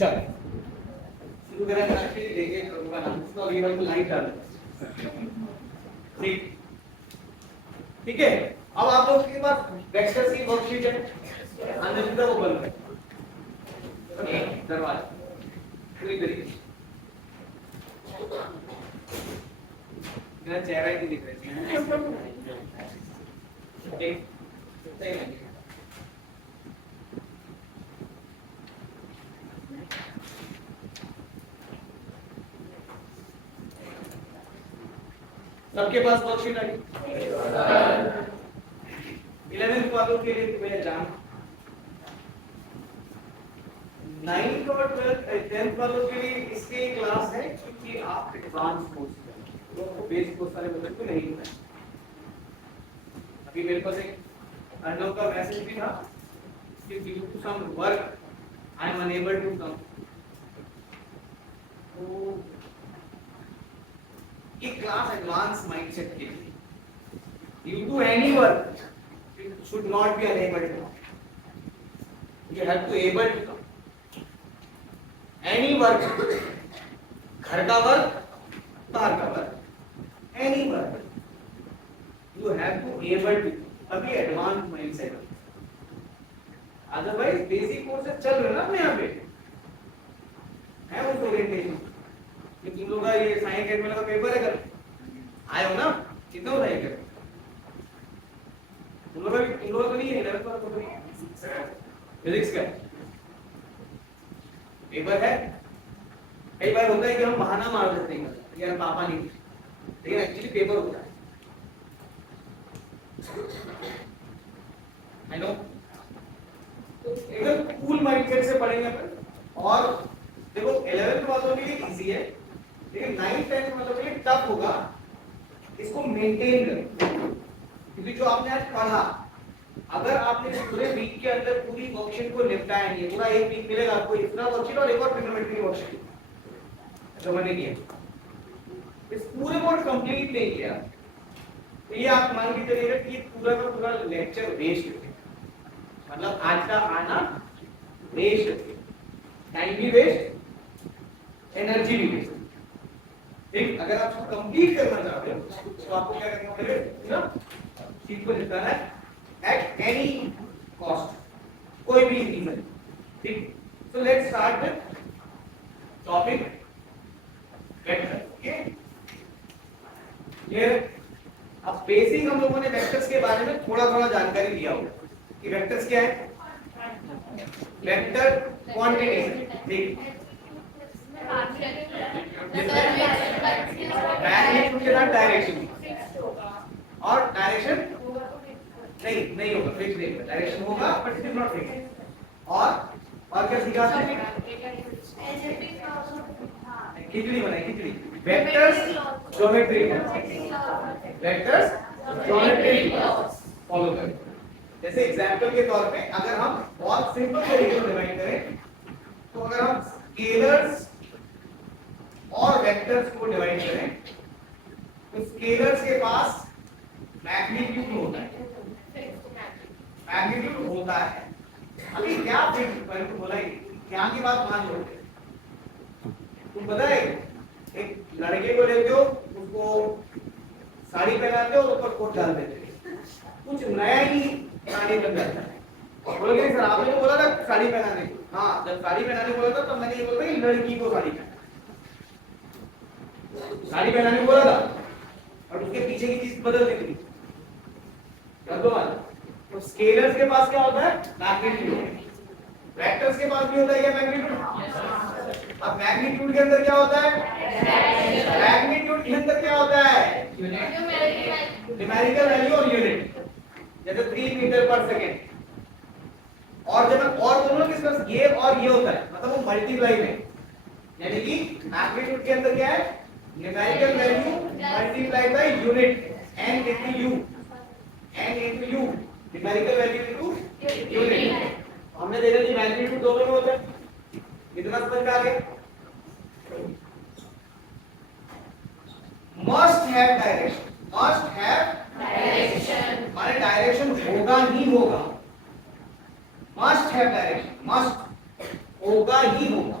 चल शुरू करें फिर देंगे करूंगा ना तो अभी हम लाइट डाल ठीक ठीक है। अब आप लोग के पास वेक्टर्स की वर्कशीट है अंदर सीधा वो बंद है दरवाजा पूरी तरीके से मेरा चेहरा ही नहीं दिख रहा है सही सबके पास वर्कशीट आई 11th वालों के लिए तुम्हें जान 9th और 10th वालों के लिए इसके क्लास है क्योंकि आप एडवांस कोर्स तो बेस कोर्स वाले बच्चों को नहीं है। अभी मेरे पास एक अर्नव का मैसेज भी था कि due to some work I am unable to come. तो ये क्लास एडवांस माइंडसेट के लिए due to any work it should not be unable to you have to able to come any work घर का work बाहर का work any work you have to able to अभी advance mindset otherwise basic courses चल रहे ना अपने यहाँ पे है उस ओरिएंटेशन कि तुम लोग का ये साइंस एकेडमी का पेपर है कल आए हो ना कितना होता है तुम लोग का नहीं है 11th वाला तो नहीं फिजिक्स का पेपर है। कई बार होता है कि हम बहाना मार देते हैं यार पापा नहीं लेकिन एक्चुअली पेपर होता है आई नो। तो एकदम कूल माइंडसेट से पढ़ेंगे अपन और देखो 11th वालों के लिए इजी है लेकिन 9th 10th वालों के लिए टफ होगा इसको मेंटेन करें क्योंकि जो आपने आज पढ़ा अगर आपने पूरे वीक के अंदर पूरी वर्कशीट को निपटाया नहीं है पूरा एक वीक मिलेगा आपको इतना वर्कशीट और एक और ट्रिग्नोमेट्री वर्कशीट जो मैंने किया इस पूरे को कंप्लीट नहीं किया तो ये आप मान के चलिएगा कि पूरा का पूरा लेक्चर वेस्ट है मतलब आज का आना वेस्ट टाइम भी वेस्ट एनर्जी भी वेस्ट ठीक। अगर आप इसको कंप्लीट करना चाहते हो तो आपको क्या करना पड़ेगा चीज को निपटाना है एट एनी कॉस्ट कोई भी रीजन ठीक। So let's start with topic vector okay. ये अब बेसिक हम लोगों ने वेक्टर्स के बारे में थोड़ा थोड़ा जानकारी दिया होगा कि वेक्टर्स क्या है वेक्टर क्वांटिटी ठीक मैग्नीट्यूड के साथ डायरेक्शन और डायरेक्शन नहीं होगा फिक्स नहीं होगा डायरेक्शन होगा but it is not fix और क्या सीखा आपने खिचड़ी बनाई खिचड़ी वेक्टर्स ज्योमेट्री फॉलो करें। जैसे एग्जांपल के तौर पे अगर हम बहुत सिंपल तरीके से डिवाइड करें तो अगर हम स्केलर्स और वेक्टर्स को डिवाइड करें तो स्केलर्स के पास मैग्नीट्यूड होता है अभी क्या मैंने तो बोला ही क्या की बात मान लो तुम पता है एक लड़के को लेते हो उसको साड़ी पहनाते हो ऊपर कोट डाल देते हो कुछ नया ही साड़ी बन जाता है बोलोगे सर आपने तो बोला था साड़ी पहनाने हाँ जब साड़ी पहनाने बोला था तब मैंने ये बोला था लड़की को साड़ी पहनाने बोला था और उसके पीछे की चीज बदल दी थी तो स्केलर्स के पास क्या होता है मैग्नीट्यूड वेक्टर्स के पास भी होता है क्या मैग्नीट्यूड। अब मैग्नीट्यूड के अंदर क्या होता है मैग्नीट्यूड के अंदर क्या होता है न्यूमेरिकल वैल्यू और यूनिट जैसे 3 मीटर पर सेकेंड और जब और दोनों किस पास ये और ये होता है मतलब वो मल्टीप्लाई में यानी कि मैग्नीट्यूड के अंदर क्या है numerical value multiply by unit n into u numerical value into unit हमने देखा कि मैग्नीट्यूड दोनों में होता है कितना समझ में आ गया मस्ट हैव डायरेक्शन माने डायरेक्शन होगा ही होगा मस्ट हैव डायरेक्शन मस्ट होगा ही होगा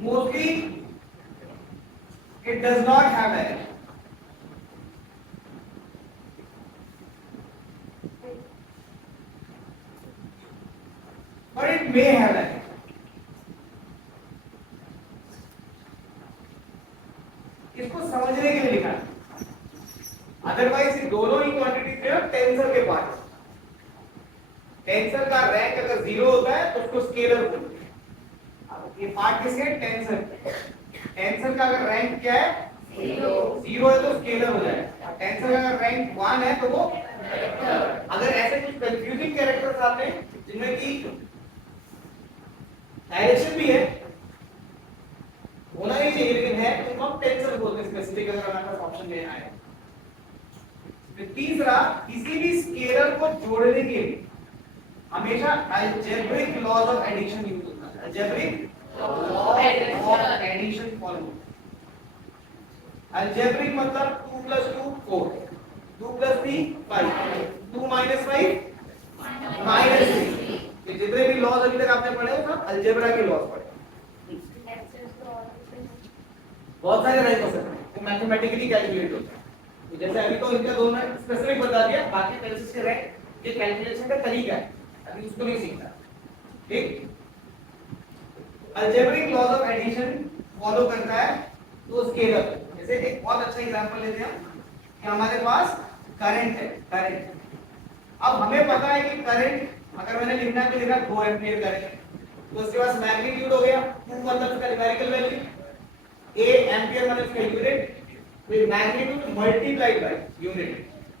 mostly it does not have direction, but it may have direction. इसको समझने के लिए लिखा है, अदरवाइज ये दोनों ही क्वांटिटी थे टेंसर के पार्ट। टेंसर का रैंक अगर 0 होता है तो उसको स्केलर बोलते हैं। ये पार्ट किसके? टेंसर। टेंसर का अगर रैंक क्या है? 0 है तो स्केलर हो जाएगा। टेंसर का अगर रैंक 1 है तो वो अगर ऐसे कुछ कंफ्यूजिंग कैरेक्टर्स आते हैं जिनमें की डायरेक्शन भी है, होना नहीं चाहिए लेकिन है, तो हम टेंसर बोलते हैं स्पेसिफिक अगर हमारे पास ऑप्शन में आए। फिर तीसरा, किसी भी स्केलर को जोड़ने के लिए हमेशा algebraic laws of addition use होता है। Algebraic laws of addition follow. Algebraic मतलब 2 + 2 4, 2 + 3 5, 2 - 5 -3। ये जितने भी लॉज अभी तक आपने पढ़े हैं सब अलजेब्रा के लॉज पढ़े। बहुत सारे रैंक हो सकते हैं, वो मैथमेटिकली कैलकुलेट होता है। तो जैसे अभी तो इनका दोनों स्पेसिफिक बता दिया, बाकी एनालिसिस के रैंक ये कैलकुलेशन का तरीका है, अभी उसको नहीं सीखना। ठीक, algebraic laws of addition follow करता है तो स्केलर। जैसे एक बहुत अच्छा एग्जांपल लेते हैं कि हमारे पास करंट है, करंट। अब हमें पता है कि करंट अगर मैंने लिखना है तो लिखा 2 एम्पीयर करंट, तो उसके पास मैग्नीट्यूड हो गया 2 मतलब उसका न्यूमेरिकल वैल्यू, a एम्पीयर मतलब उसका यूनिट, फिर magnitude multiplied by unit.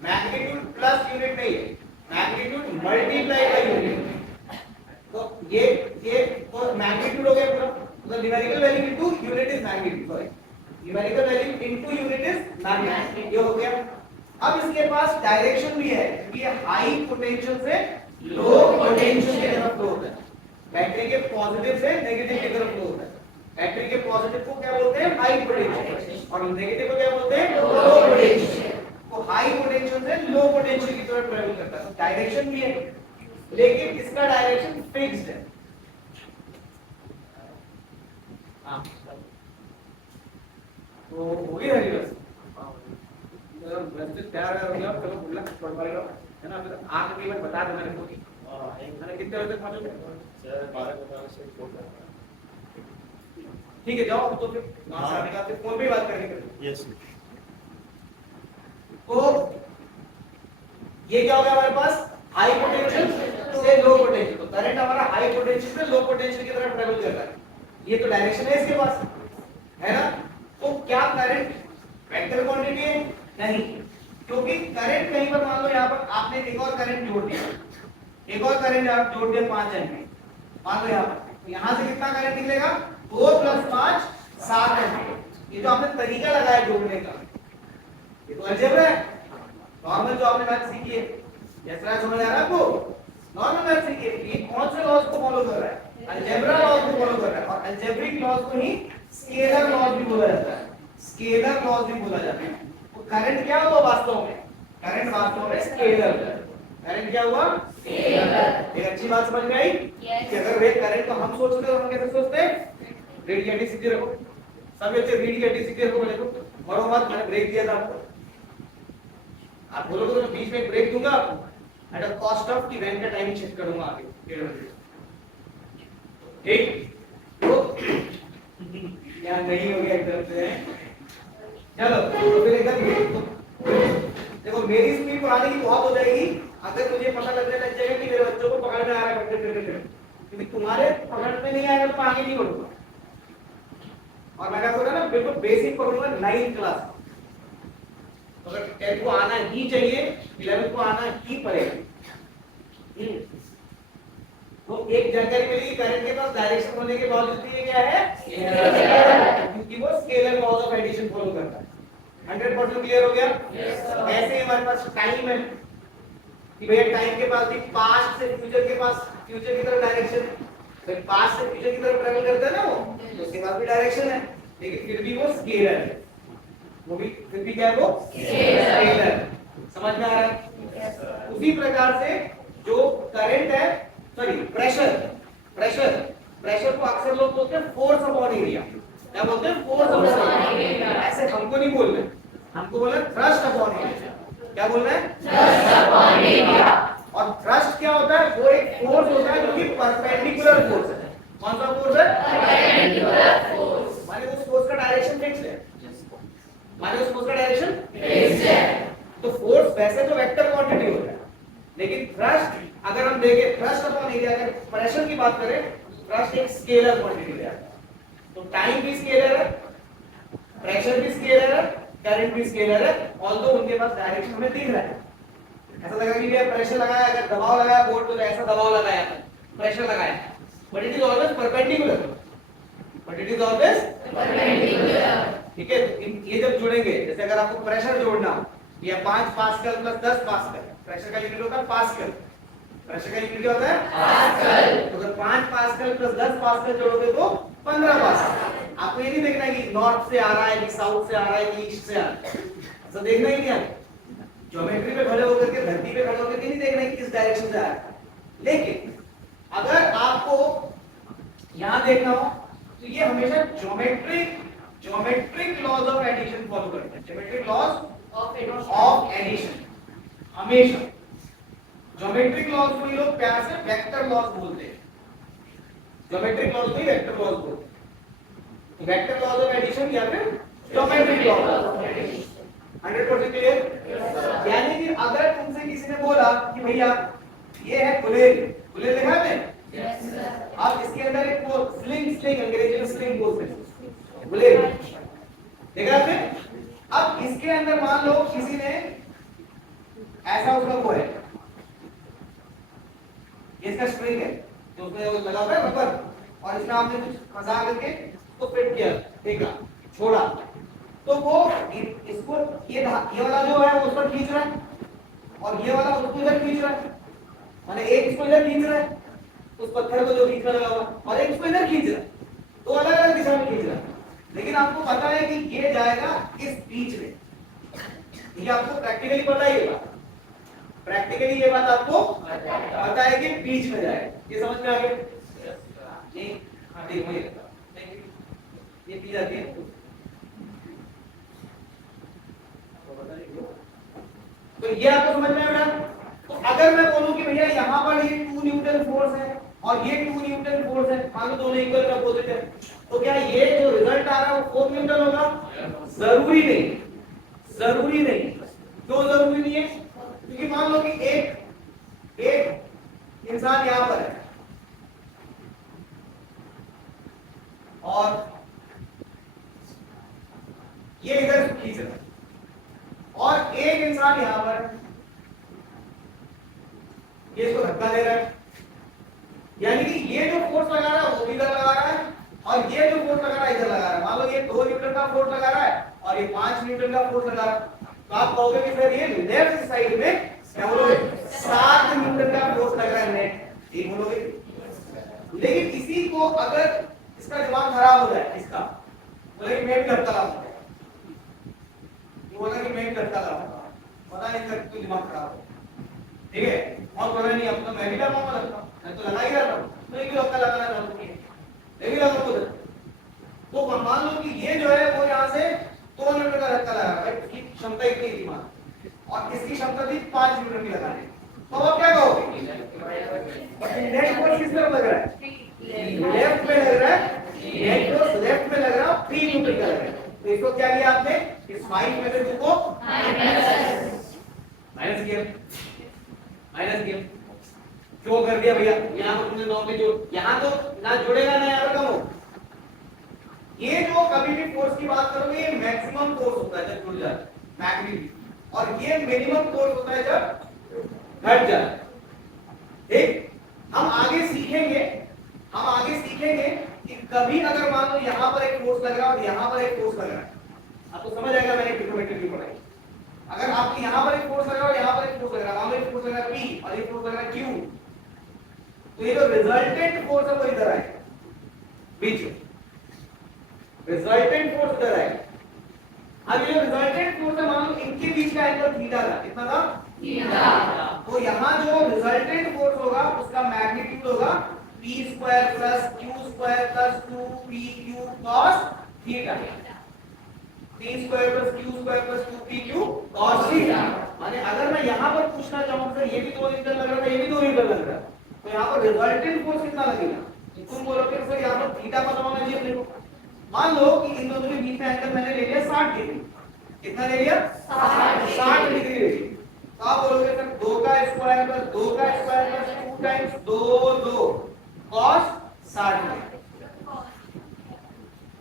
Magnitude plus unit नहीं है, मैग्नीट्यूड मल्टीप्लाइड बाय यूनिट। तो ये तो मैग्नीट्यूड हो गया पूरा, मतलब numerical value into unit is magnitude, sorry numerical value into unit is magnitude, ये हो गया। अब इसके पास डायरेक्शन भी है, ये हाई पोटेंशियल से लो पोटेंशियल की तरफ फ्लो होता है। बैटरी के पॉजिटिव से नेगेटिव की तरफ फ्लो होता है। बैटरी के पॉजिटिव को क्या बोलते हैं? हाई पोटेंशियल, और नेगेटिव को क्या बोलते हैं? Low potential. तो हाई पोटेंशियल से लो पोटेंशियल की तरफ ट्रैवल करता है, तो डायरेक्शन भी है, लेकिन इसका डायरेक्शन फिक्स्ड है। हां, तो हो गया रिवर्स। बस तैयार हो गया, चलो बोलना पड़ पाएगा, है ना? फिर आगे की बात बता दो मेरे को कि मैंने कितने बजे तक मालूम है? सर 12 से 4। ठीक है, जाओ तो फिर वहां से आने का फिर फोन पे बात करने के। यस। तो ये क्या हो गया हमारे पास? हाई पोटेंशियल से लो पोटेंशियल। तो करंट हमारा हाई पोटेंशियल से लो पोटेंशियल की तरफ ट्रैवल कर रहा है, ये तो डायरेक्शन है इसके पास, है ना? तो क्या करंट वेक्टर क्वांटिटी है? नहीं, क्योंकि करंट कहीं पर मान लो यहाँ पर आपने एक और करंट जोड़ दिया, एक और करंट आप जोड़ दिया 5 एम्पीयर, मान लो यहाँ पर, तो यहाँ से कितना करंट निकलेगा? 2 + 5 7 एम्पीयर। ये जो आपने तरीका लगाया जोड़ने का, ये तो अलजेब्रा है, नॉर्मल जो आपने मैथ सीखी है। जैसा समझ आ रहा है आपको? नॉर्मल मैथ सीखी है, ये कौन से लॉज को फॉलो कर रहा है? अलजेब्रा लॉज को फॉलो कर रहा है। और अलजेब्रिक लॉज को ही स्केलर लॉज भी बोला जाता है, स्केलर लॉज भी बोला जाता है। तो करंट क्या हुआ वास्तव में? करंट वास्तव में स्केलर, करंट क्या हुआ? स्केलर। एक अच्छी बात समझ में आई कि अगर वे करंट तो हम सोचते हैं, तो हम कैसे सोचते हैं? रीड की हड्डी सीधी रखो, सब बच्चे रीड की हड्डी सीधी रखो, बोले तो मरो मत, मैंने ब्रेक दिया था आपको। आप बोलोगे तो मैं बीच में ब्रेक दूंगा आपको, एट अ कॉस्ट ऑफ कि वैन का टाइम चेक करूंगा आगे 1.5 मिनट। ठीक, तो यहाँ नहीं हो गया एकदम से। चलो तो फिर एकदम देखो, मेरी स्पीड बढ़ाने की बहुत हो जाएगी अगर मुझे पता लगने लग जाएगा कि मेरे बच्चों को पकड़ में आ रहा है, क्योंकि तुम्हारे पकड़ में नहीं आएगा तो मैं आगे नहीं बढ़ूंगा। और मैं क्या बोल रहा ना, बिल्कुल बेसिक पढ़ूंगा 9th क्लास। अगर 10th को आना ही चाहिए, 11th को आना ही पड़ेगा। तो एक जानकारी मिली कि करंट के पास डायरेक्शन होने के बावजूद भी ये क्या है? क्योंकि वो scalar laws of addition follow करता है। 100% क्लियर हो गया? ऐसे ही हमारे पास टाइम है कि भैया टाइम के पास भी पास्ट से फ्यूचर के पास, फ्यूचर की तरफ डायरेक्शन, फिर पास्ट से फ्यूचर की तरफ ट्रैवल करता है ना वो, तो उसके पास भी डायरेक्शन है, लेकिन फिर भी वो स्केलर है। वो भी फिर भी क्या है? वो स्केलर। समझ में आ रहा है? उसी प्रकार से जो करंट है, सॉरी प्रेशर, प्रेशर प्रेशर को अक्सर लोग बोलते हैं फोर्स अपॉन एरिया। क्या बोलते हैं? Force upon area. ऐसे हमको नहीं बोलना है, हमको बोलना है थ्रस्ट अपॉन एरिया। क्या बोलना है? Thrust upon area. और थ्रस्ट क्या होता है? वो एक फोर्स होता है जो कि परपेंडिकुलर फोर्स है। कौन सा फोर्स है? Perpendicular force. माने उस फोर्स का डायरेक्शन फिक्स है, माने उस फोर्स का डायरेक्शन फिक्स है। तो फोर्स वैसे तो वेक्टर क्वांटिटी होता है, लेकिन थ्रस्ट अगर हम देखें, थ्रस्ट अपॉन एरिया, अगर प्रेशर की बात करें, थ्रस्ट एक स्केलर क्वांटिटी है। तो टाइम भी स्केलर है, प्रेशर भी स्केलर है, करंट भी स्केलर है, ऑल्दो उनके पास डायरेक्शन हमें दिख रहा है। ऐसा लगा कि ये प्रेशर लगाया, अगर दबाव लगाया बोर्ड पे तो ऐसा दबाव लगाया, प्रेशर लगाया, but it is always perpendicular, but it is always perpendicular. ठीक है, ये जब जुड़ेंगे, जैसे अगर आपको प्रेशर जोड़ना हो, ये 5 पास्कल प्लस 10 पास्कल, प्रेशर का यूनिट होता है पास्कल, प्रेशर का यूनिट क्या होता है? पास्कल। तो अगर 5 पास्कल प्लस 10 पास्कल जोड़ोगे तो 15 पास्कल। आपको ये नहीं देखना है कि नॉर्थ से आ रहा है कि साउथ से आ रहा है कि ईस्ट से आ रहा है, ऐसा देखना ही नहीं है। ज्योमेट्री पे खड़े होकर के, धरती पे खड़े होकर के नहीं देखना है कि किस डायरेक्शन से आ रहा है। लेकिन अगर आपको यहां देखना हो तो ये हमेशा geometric laws of addition follow करते हैं। ज्योमेट्रिक लॉज ऑफ एडिशन हमेशा, ज्योमेट्रिक लॉज को ये लोग प्यार से वेक्टर लॉज बोलते हैं। ज्योमेट्रिक लॉज को ही वेक्टर लॉज बोलते हैं। वेक्टर लॉज ऑफ एडिशन या फिर geometric laws of addition. 100% clear? यानी कि अगर तुमसे किसी ने बोला कि भैया ये है गुलेल, गुलेल देखा है? Yes sir. आप इसके अंदर एक वो स्लिंग अंग्रेजी में स्लिंग बोलते हैं, गुलेल देखा आपने? अब इसके अंदर मान लो किसी ने ऐसा उसका वो है, इसका स्ट्रिंग है तो उसमें वो लगा हुआ है रबर, और इसमें आपने कुछ फंसा करके उसको फिट किया, ठीक है, छोड़ा, तो वो इसको ये वाला जो है वो उस पर खींच रहा है और ये वाला उसको इधर खींच रहा है, माने एक इसको इधर खींच रहा है उस पत्थर को जो बीच में लगा हुआ, और एक इसको इधर खींच रहा है, तो अलग अलग दिशा में खींच रहा है। लेकिन आपको पता है कि ये जाएगा इस बीच में, ये आपको प्रैक्टिकली पता ही है, प्रैक्टिकली ये बात आपको पता है कि बीच में जाएगा। ये समझ में आ गया? नहीं? हाँ ठीक है, ये पी जाती है तो ये आपको समझ में आया। तो अगर मैं बोलूं कि भैया यहाँ पर ये 2 न्यूटन फोर्स है और ये 2 न्यूटन फोर्स है, मान लो दोनों इक्वल अपोजिट है, तो क्या ये जो रिजल्ट आ रहा है वो 4 न्यूटन होगा? जरूरी नहीं, जरूरी नहीं। क्यों जरूरी नहीं है? क्योंकि मान लो कि एक इंसान यहां पर है और ये इधर खींच रहा है, और एक इंसान यहां पर ये इसको धक्का दे रहा है, यानी कि ये जो फोर्स लगा रहा है वो भी इधर लगा रहा है और ये जो फोर्स लगा रहा है इधर लगा रहा है। मान लो ये 2 न्यूटन का फोर्स लगा रहा है और ये 5 न्यूटन का फोर्स लगा रहा है, तो आप कहोगे कि सर ये लेफ्ट साइड में क्या बोलोगे? 7 न्यूटन का फोर्स लग रहा है नेट, ठीक बोलोगे। लेकिन इसी को अगर इसका दिमाग खराब हो जाए, इसका बोले मैं भी धक्का लगाऊंगा, बोला कि मैं भी धक्का लगाऊंगा, पता नहीं सर क्यों दिमाग खराब हो, ठीक है, और बोला नहीं अब तो मैं भी लगाऊंगा, लगता मैं तो लगा ही रहा हूं, तो एक धक्का लगाना चाहूंगा, लेकिन लगाऊंगा उधर। तो मान लो कि ये जो है वो यहां से 2 न्यूटन का धक्का लगा रहा है, इसकी क्षमता इतनी थी मान, और इसकी क्षमता थी 5 न्यूटन की लगाने, तो अब क्या कहोगे? नेट फोर्स किस तरफ लग रहा है? लेफ्ट में लग रहा है, नेट फोर्स लेफ्ट में लग रहा है, 3 न्यूटन का लग रहा है। तो इसको क्या किया आपने? इस 5 में से 2 को माइनस किया, क्यों कर दिया भैया? यहाँ पर तुमने नॉर्मली जो यहाँ तो ना जुड़ेगा ना यहाँ पर कम हो। ये जो कभी भी फोर्स की बात करोगे ये मैक्सिमम फोर्स होता है जब जुड़ जाए मैग्नीट्यूड, और ये मिनिमम फोर्स होता है जब घट जाए। ठीक, हम आगे सीखेंगे कि कभी अगर मान लो यहाँ पर एक फोर्स लग रहा है और यहाँ पर एक फोर्स लग रहा है, आपको समझ आएगा मैंने ट्रिग्नोमेट्री की पढ़ाई। अगर आपके यहाँ पर एक फोर्स लग रहा है और यहाँ पर एक फोर्स लग रहा है, मान लो एक फोर्स लग रहा है P और एक फोर्स लग रहा है Q, तो ये जो रिजल्टेंट फोर्स है वो इधर आएगा बीच में, रिजल्टेंट फोर्स इधर आएगा। अब ये जो रिजल्टेंट फोर्स है मान लो इनके बीच का एंगल थीटा था, कितना था? थीटा। तो यहाँ जो रिजल्टेंट फोर्स होगा उसका मैग्नीट्यूड होगा p square plus q square plus 2pq cos theta. p square plus q square plus 2pq cos theta. माने अगर मैं यहां पर पूछना चाहूं सर ये भी 2 न्यूटन लग रहा था, ये भी 2 न्यूटन लग रहा है, तो यहां पर रिजल्टेंट फोर्स कितना लगेगा? तुम बोलोगे सर यहां पर थीटा पता होना चाहिए अपने को। मान लो कि इन दोनों के बीच में एंगल मैंने ले लिया 60 डिग्री। कितना ले लिया? 60 डिग्री ले लिया। तो आप बोलोगे सर 2 का स्क्वायर प्लस 2 का square plus 2 times 2 cos 60 degree.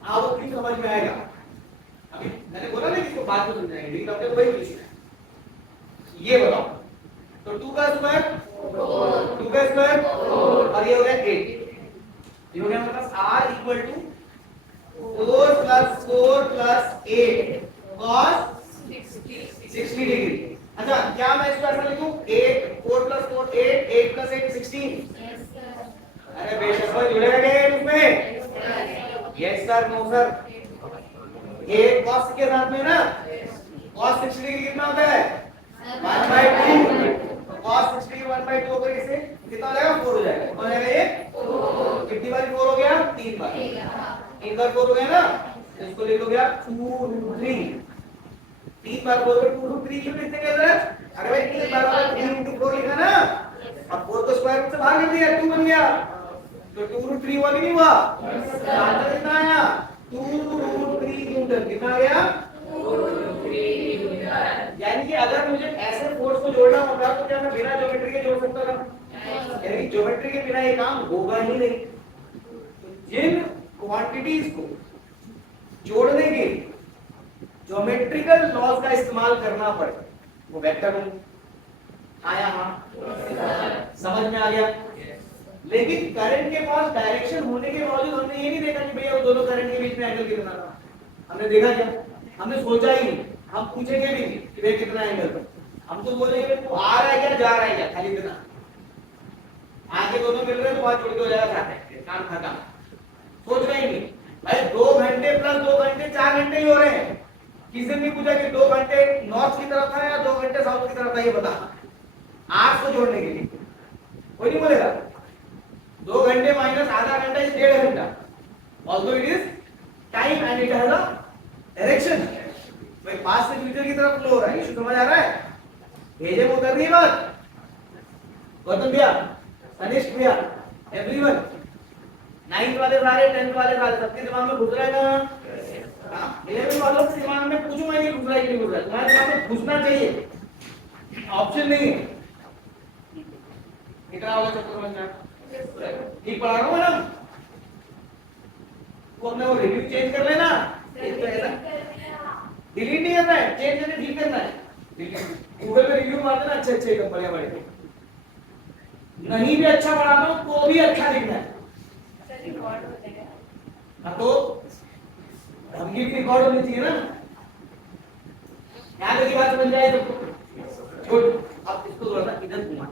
आपको क्यों समझ में आएगा? अभी मैंने बोला ना कि इसको बात को समझाएंगे, लेकिन अपने को वही पूछना है। ये बताओ तो 2 का स्क्वायर 2 का स्क्वायर और ये हो गया 8। ये हो गया मतलब r equal to 4 plus 4 plus 8 cos 60 degree. अच्छा क्या मैं इसको ऐसा लिखूं 8 4 प्लस 4 8 8 प्लस 8 16? अरे बेशक कोई जुड़ेगा क्या इसमें? Yes sir no sir. ये cos के साथ में ना cos 60 डिग्री कितना होता है 1/2। तो cos 60 1/2 होकर इसे कितना हो जाएगा 4 हो जाएगा। हो जाएगा ये कितनी बार 4 हो गया 3 बार। 3 बार 4 हो गया ना, इसको ले लो गया 2√3। 3 बार 4 को 2√3 क्यों लिखते हैं इधर? अरे भाई 3 बार 3 × 4 लिखा ना, अब 4 को स्क्वायर रूट से बाहर कर दिया 2 बन गया, तो 2√3 वाली नहीं हुआ। आंसर कितना आया 2√3 न्यूटन। कितना आ गया 2√3 न्यूटन। यानी कि अगर मुझे ऐसे फोर्स को जोड़ना होता तो क्या मैं बिना ज्योमेट्री के जोड़ सकता था? यानी कि ज्योमेट्री के बिना ये काम होगा ही नहीं। जिन क्वांटिटीज को जोड़ने के लिए ज्योमेट्रिकल लॉज का इस्तेमाल करना पड़े वो वेक्टर होंगे। आया हाँ समझ में आ गया। लेकिन करंट के पास डायरेक्शन होने के बावजूद हमने ये नहीं देखा कि भैया वो दोनों करंट के बीच में एंगल कितना था। हमने देखा क्या? हमने सोचा ही नहीं। हम पूछेंगे भी कि भैया कितना एंगल था, हम तो बोलेंगे तू आ रहा है क्या जा रहा है क्या, खाली इतना आगे दोनों मिल रहे हैं तो बात जुड़ के हो जाएगा, काम खत्म। सोच रहे ही नहीं भाई 2 घंटे प्लस 2 घंटे 4 घंटे ही हो रहे हैं। किसी ने पूछा कि 2 घंटे नॉर्थ की तरफ था या 2 घंटे साउथ की तरफ था, ये बता। आठ को जोड़ने के लिए कोई नहीं बोलेगा 2 घंटे माइनस आधा घंटा इज 1.5 घंटा। Also it is time and it has a direction. भाई पास्ट से फ्यूचर की तरफ फ्लो हो रहा है। इशू समझ आ रहा है? भेजे में उतर रही बात। गौतम भैया, तनिष्क भैया, एवरीवन 9th वाले सारे 10th वाले सारे सबके दिमाग में घुस रहा है ना? हां मेरे वालों के दिमाग में पूछूंगा नहीं घुस रहा है कि नहीं घुस रहा है। तुम्हारे दिमाग में घुसना चाहिए, ऑप्शन नहीं है। कितना होगा चक्कर समझना? ठीक पढ़ा रहा हूं मैडम? वो अपना वो रिव्यू चेंज कर लेना। तो ऐसा डिलीट नहीं करना है, चेंज करके ठीक करना है। गूगल पे रिव्यू मारते ना अच्छे अच्छे कंपनियां बड़ी, नहीं भी अच्छा पढ़ा दो तो भी अच्छा दिखना है। हाँ तो हमकी भी रिकॉर्ड होनी चाहिए ना। यहाँ तक की बात समझ जाए तो छोड़। अब इसको थोड़ा सा इधर घुमा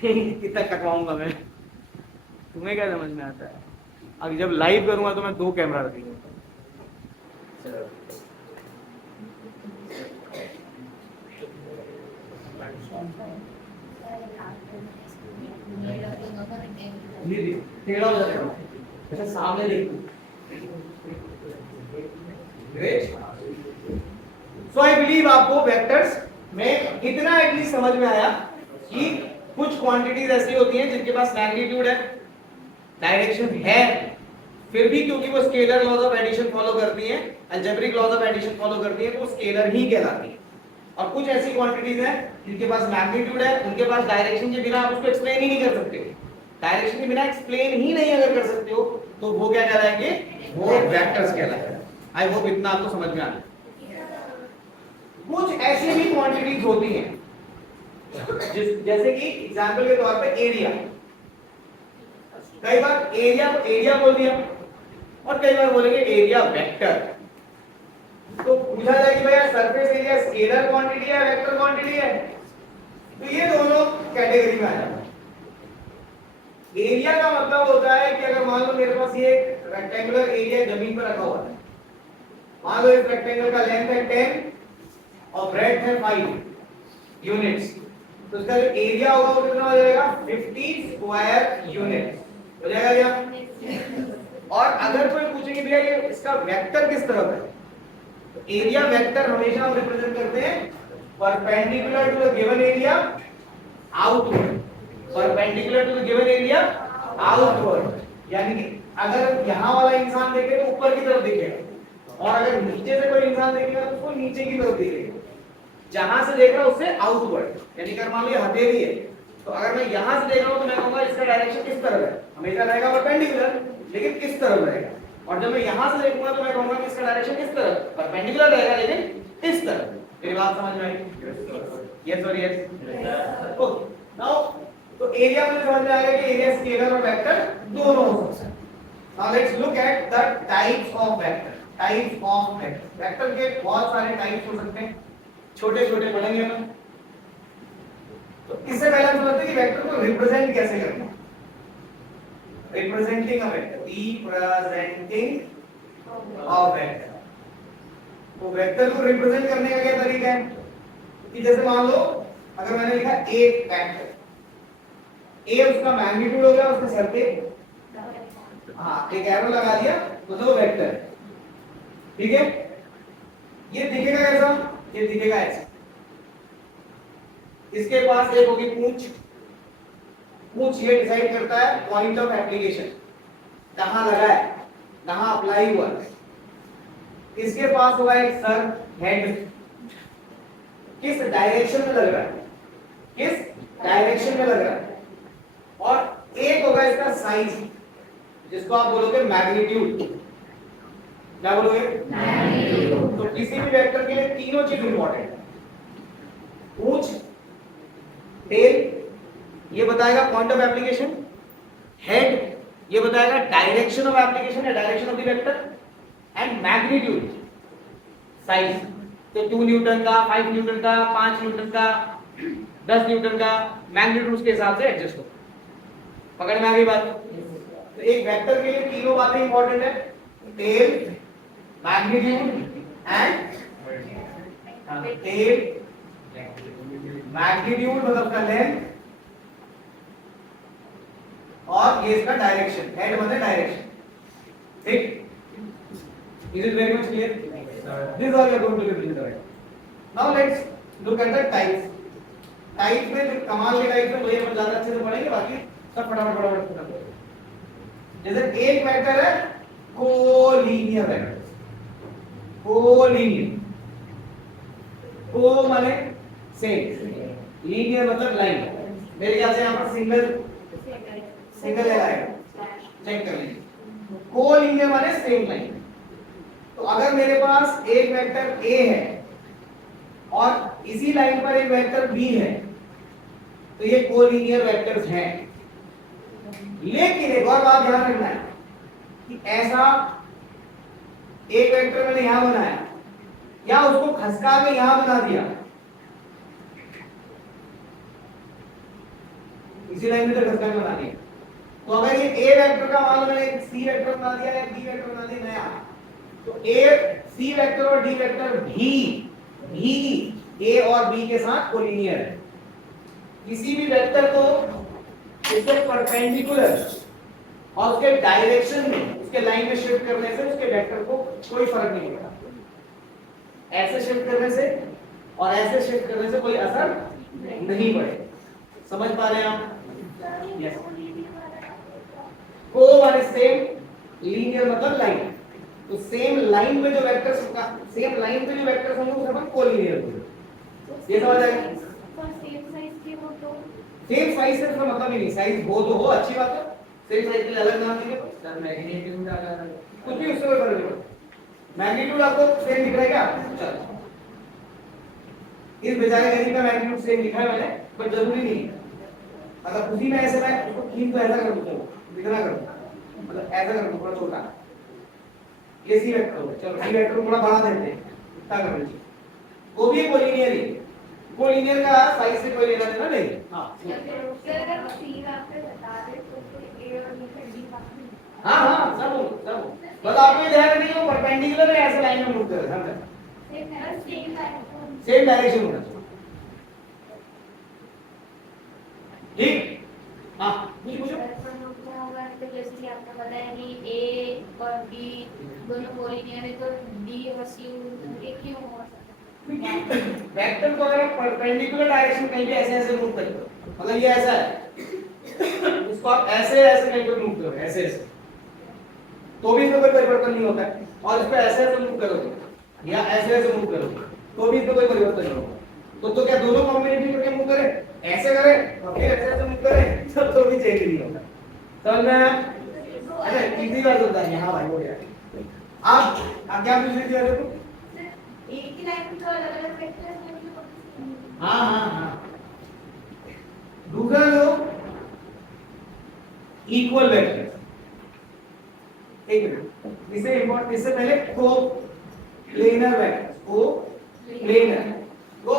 कितना कटवाऊंगा मैं, तुम्हें क्या समझ में आता है? अब जब लाइव करूंगा तो मैं 2 कैमरा रखूंगा। टेढ़ा हो जाएगा, ऐसा सामने देखो। ग्रेट। सो आई बिलीव आपको वेक्टर्स में इतना एटलीस्ट समझ में आया कि कुछ क्वांटिटीज ऐसी होती हैं जिनके पास मैग्नीट्यूड है, डायरेक्शन है, फिर भी क्योंकि वो scalar laws of addition follow करती हैं, algebraic laws of addition follow करती हैं, तो स्केलर ही कहलाती हैं। और कुछ ऐसी क्वांटिटीज हैं जिनके पास मैग्नीट्यूड है, उनके पास डायरेक्शन के बिना आप उसको एक्सप्लेन ही नहीं कर सकते। डायरेक्शन के बिना एक्सप्लेन ही नहीं अगर कर सकते हो तो वो क्या कहलाएंगे? वो वेक्टर्स कहलाएंगे। आई होप इतना आपको समझ में आ गया। कुछ ऐसी भी क्वांटिटीज होती हैं जैसे कि एग्जांपल के तौर पे एरिया। कई बार एरिया बोल दिया और कई बार बोलेंगे एरिया वेक्टर। तो पूछा जाए कि भैया सरफेस एरिया स्केलर क्वांटिटी है वेक्टर क्वांटिटी है? तो ये दोनों कैटेगरी में आ जाता है। एरिया का मतलब होता है कि अगर मान लो मेरे पास ये रेक्टेंगुलर एरिया जमीन पर रखा हुआ है, मान लो इस रेक्टेंगल का लेंथ है 10 और ब्रेड्थ है 5 यूनिट्स, तो इसका जो एरिया होगा वो कितना हो जाएगा 50 स्क्वायर यूनिट। हो जाएगा क्या? और अगर कोई पूछेंगे भैया ये इसका वेक्टर किस तरफ है, तो एरिया वेक्टर हमेशा हम रिप्रेजेंट करते हैं perpendicular to the given area outward, perpendicular to the given area outward. यानी कि अगर यहाँ वाला इंसान देखे तो ऊपर की तरफ दिखेगा, और अगर नीचे से कोई इंसान देखेगा तो उसको नीचे की तरफ दिखेगा। जहां से देख रहा हूं उससे आउटवर्ड, यानी कि मान लो हथेली है, तो अगर मैं यहां से देख रहा हूं तो मैं कहूंगा इसका डायरेक्शन किस तरफ है, हमेशा रहेगा परपेंडिकुलर, लेकिन किस तरफ रहेगा। और जब मैं यहां से देखूंगा तो मैं कहूंगा कि इसका डायरेक्शन किस तरफ, परपेंडिकुलर रहेगा लेकिन इस तरफ। मेरी बात समझ में आई? यस और यस। ओके, नाउ तो एरिया में समझ में आएगा कि एरिया स्केलर और वेक्टर दोनों हो सकते हैं। Now let's look at the types of vector. Types of vector, vector के बहुत सारे टाइप्स हो सकते हैं, छोटे छोटे पढ़ेंगे हम। तो इससे पहले हम समझते हैं कि वेक्टर को रिप्रेजेंट कैसे करना है। Representing a vector, representing a vector. तो वेक्टर को रिप्रेजेंट करने का क्या तरीका है कि जैसे मान लो अगर मैंने लिखा ए वेक्टर, ए उसका मैग्नीट्यूड हो गया उसके सर पे, हाँ एक एरो लगा दिया तो वो वेक्टर है, ठीक है। ये दिखेगा कैसा, ये दिखेगा ऐसा। इसके पास एक होगी पूंछ, पूंछ ये डिसाइड करता है पॉइंट ऑफ एप्लीकेशन, कहां लगा है, कहां अप्लाई हुआ है। इसके पास होगा एक सर, हेड, किस डायरेक्शन में लग रहा है, किस डायरेक्शन में लग रहा है। और एक होगा इसका साइज, जिसको आप बोलोगे मैग्नीट्यूड। क्या बोलोगे? मैग्नीट्यूड। तो किसी भी वेक्टर के लिए तीनों चीज इंपॉर्टेंट है। पूंछ, टेल ये बताएगा पॉइंट ऑफ एप्लीकेशन, हेड ये बताएगा डायरेक्शन ऑफ एप्लीकेशन या direction of the vector, and magnitude size. तो 2 न्यूटन का, 5 न्यूटन का, 5 न्यूटन का, 10 न्यूटन का मैग्नीट्यूड उसके हिसाब से एडजस्ट हो। पकड़ में आ गई बात? तो एक वेक्टर के लिए तीनों बातें इंपॉर्टेंट है, tail, magnitude and tail, magnitude मतलब का लेंथ, और ये इसका डायरेक्शन, हेड मतलब डायरेक्शन। ठीक, is it very much clear? This all we are going to be doing. Now let's look at the types. Type में जो कमाल के टाइप है वही हम ज्यादा अच्छे से पढ़ेंगे, बाकी सब फटाफट फटाफट खत्म करेंगे। जैसे एक वेक्टर है कोलिनियर वेक्टर, कोलिनियर, को माने सेम, लीनियर मतलब लाइन। मेरे ख्याल से यहाँ पर सिंगल सिंगल आएगा, चेक कर लीजिए। कोलिनियर माने सेम लाइन। तो अगर मेरे पास एक वेक्टर ए है और इसी लाइन पर एक वेक्टर बी है तो ये कोलिनियर वेक्टर्स हैं। लेकिन एक और बात ध्यान रखना है कि ऐसा एक वेक्टर मैंने यहां बनाया या उसको खसका के यहां बना दिया, इसी लाइन में तो खसका के बना दिया, तो अगर ये ए वेक्टर का मान लो मैंने एक सी वेक्टर बना दिया या बी वेक्टर बना दिया नया, तो ए सी वेक्टर और डी वेक्टर भी ए और बी के साथ कोलिनियर है। किसी भी वेक्टर को इसके परपेंडिकुलर और उसके डायरेक्शन में, उसके लाइन में शिफ्ट करने से उसके वेक्टर को कोई फर्क नहीं पड़ता। ऐसे शिफ्ट करने से और ऐसे शिफ्ट करने से कोई असर नहीं पड़े। समझ पा रहे हैं आप? यस। को माने सेम, लीनियर मतलब लाइन। तो सेम लाइन पे जो वेक्टर्स होगा, सेम लाइन पे जो वेक्टर्स होंगे उसे अपन कोलिनियर बोलते हैं। ये समझ आएगा? सेम साइज के हो तो सेम साइज से इसका मतलब ही नहीं, साइज हो तो हो, अच्छी बात है। सेम साइज के लिए अलग नाम दीजिए। सर मैग्नीट्यूड अलग, कुछ भी उससे कोई फर्क नहीं पड़ता। मैग्नीट्यूड आपको सेम दिख रहा है क्या? चलो, इस बेचारे गरीब का मैग्नीट्यूड सेम लिखा है मैंने, पर जरूरी नहीं है। मतलब उसी में ऐसे मैं उसको खींच तो ऐसा कर दूं, इतना कर दूं, मतलब ऐसा कर दूं थोड़ा छोटा, ये सी वेक्टर हो। चलो सी वेक्टर को थोड़ा बढ़ा देते हैं, इतना कर लीजिए, वो भी कोलिनियर ही। कोलिनियर का साइज से कोई लेना देना नहीं। हां अगर सी आपको बता दे तो फिर ए और बी का डी बाकी। हां सब बस आपको ये ध्यान रखिए वो परपेंडिकुलर है, ऐसे लाइन में मूव कर रहा है, सेम डायरेक्शन होना चाहिए। ठीक? हां पूछो। क्या होगा तो ये पता है कि ए और बी दोनों कोलिनियर है तो डी और सी एक ही होगा। वेक्टर को अगर परपेंडिकुलर डायरेक्शन कहीं भी ऐसे ऐसे मूव करते हो, मतलब ये ऐसा है, इसको आप ऐसे ऐसे कहीं पर मूव करो, ऐसे ऐसे, तो भी इसमें कोई परिवर्तन नहीं होता है। और इसको ऐसे ऐसे मूव करोगे या ऐसे ऐसे मूव करोगे तो भी इसमें कोई परिवर्तन नहीं होगा। तो क्या दोनों कॉम्बिनेटिव करके मूव करें, ऐसे करें और फिर ऐसे ऐसे मूव करें, तो भी चेंज नहीं होगा। समझ में आया? अरे इजी बात होता है। हाँ भाई हो गया। आप क्या पूछ रही थी? अरे एक ही लाइन में अलग-अलग वेक्टर है। हाँ दूसरा लो इक्वल वेक्टर। एक मिनट, इससे इंपॉर्टेंट, इससे पहले को प्लेनर वेक्टर, को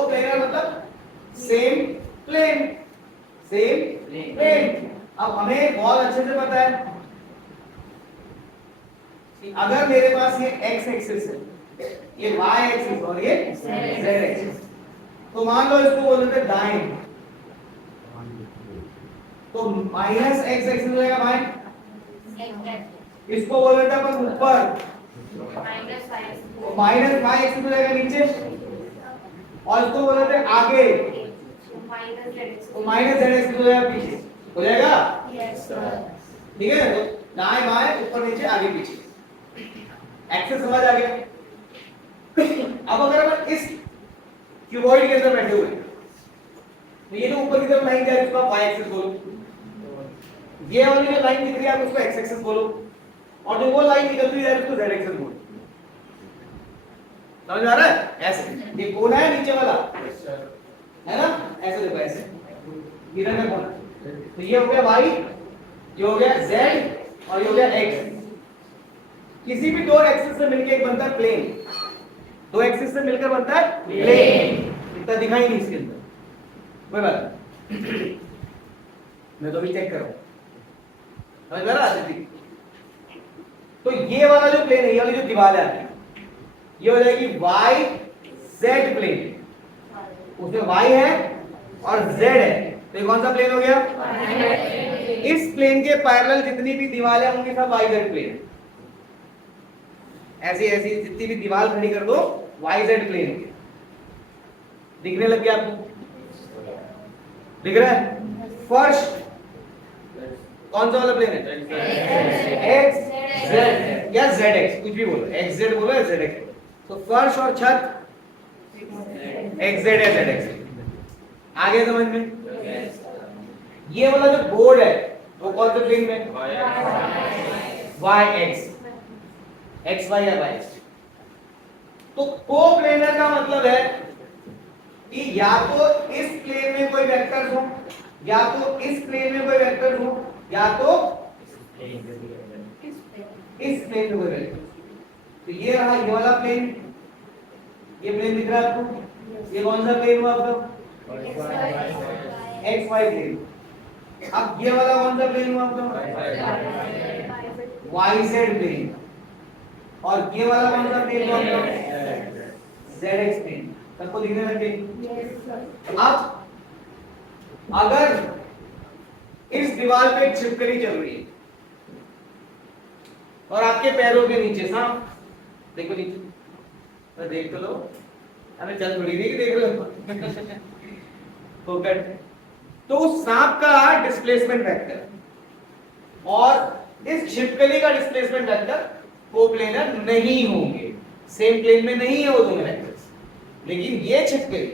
प्लेनर मतलब सेम प्लेन, सेम प्लेन। अब हमें बहुत अच्छे से पता है कि अगर मेरे पास ये x एक्सिस है, ये y एक्सिस और ये z एक्सिस, तो मान लो इसको बोलते हैं दाएं, तो माइनस x एक्सिस हो जाएगा बाएं, इसको बोल देते हैं अपन ऊपर, माइनस y एक्सिस हो जाएगा नीचे, और इसको बोल देते हैं आगे, तो माइनस z एक्सिस हो जाएगा पीछे, हो जाएगा? ठीक है, तो दाएं बाएं ऊपर नीचे आगे पीछे, एक्सिस समझ आ गया। अब अगर अपन इस क्यूबॉइड के अंदर बैठे हुए हैं, तो ये जो ऊपर की तरफ लाइन जा रही है उसको आप y एक्सिस बोलो, ये वाली जो लाइन दिख रही है आप उसको x एक्सिस बोलो, और जो वो लाइन निकलती जा रही है उसको z एक्सिस बोलो। समझ आ रहा है? ऐसे ये कोना है नीचे वाला, है ना? ऐसे देखो, ऐसे इधर में कोना, तो ये हो गया y, ये हो गया z और ये हो गया x। किसी भी दो एक्सिस से मिलकर एक बनता है प्लेन, दो एक्सिस से मिलकर बनता है प्लेन। इतना दिखाई नहीं इसके अंदर, कोई बात नहीं, मैं तो भी चेक कर रहा हूं। समझ में आ रहा है? तो ये वाला जो प्लेन है, ये वाली जो दीवार है, ये हो जाएगी y z प्लेन, उसमें y है और z है, तो ये कौन सा प्लेन हो गया? इस प्लेन के पैरेलल जितनी भी दीवारें होंगी सब y z प्लेन। ऐसी ऐसी जितनी भी दीवार खड़ी कर दो YZ प्लेन के, दिखने लग गया आपको? दिख रहा है? फर्श कौन सा वाला प्लेन है? X Z या ZX, कुछ भी बोलो, XZ बोलो या ZX। तो फर्श और छत XZ या ZX। आगे समझ में? ये वाला जो बोर्ड है वो कौन से प्लेन में? YX, XY या Y। तो कोप्लेनर का मतलब है कि या तो इस प्लेन में कोई वेक्टर्स हो, या तो इस प्लेन में कोई वेक्टर्स हो, या तो इस प्लेन में कोई वेक्टर। तो ये रहा ये वाला प्लेन, ये प्लेन दिख रहा है आपको? ये कौन सा प्लेन हुआ आपका? XY plane. अब ये वाला कौन सा प्लेन हुआ आपका? YZ plane. और ये वाला कौन सा प्लेन हुआ आपका? ZX plane. सबको दिखने लग गई? अब अगर इस दीवार पे एक छिपकली चल रही है और आपके पैरों के नीचे सांप, देखो नीचे, तो देख तो लो, अरे चल थोड़ी नहीं कि देख लो फोकट। तो उस सांप का डिस्प्लेसमेंट वेक्टर और इस छिपकली का डिस्प्लेसमेंट वेक्टर कोप्लेनर नहीं होंगे, सेम प्लेन में नहीं है वो दोनों वेक्टर्स। लेकिन ये छिपकली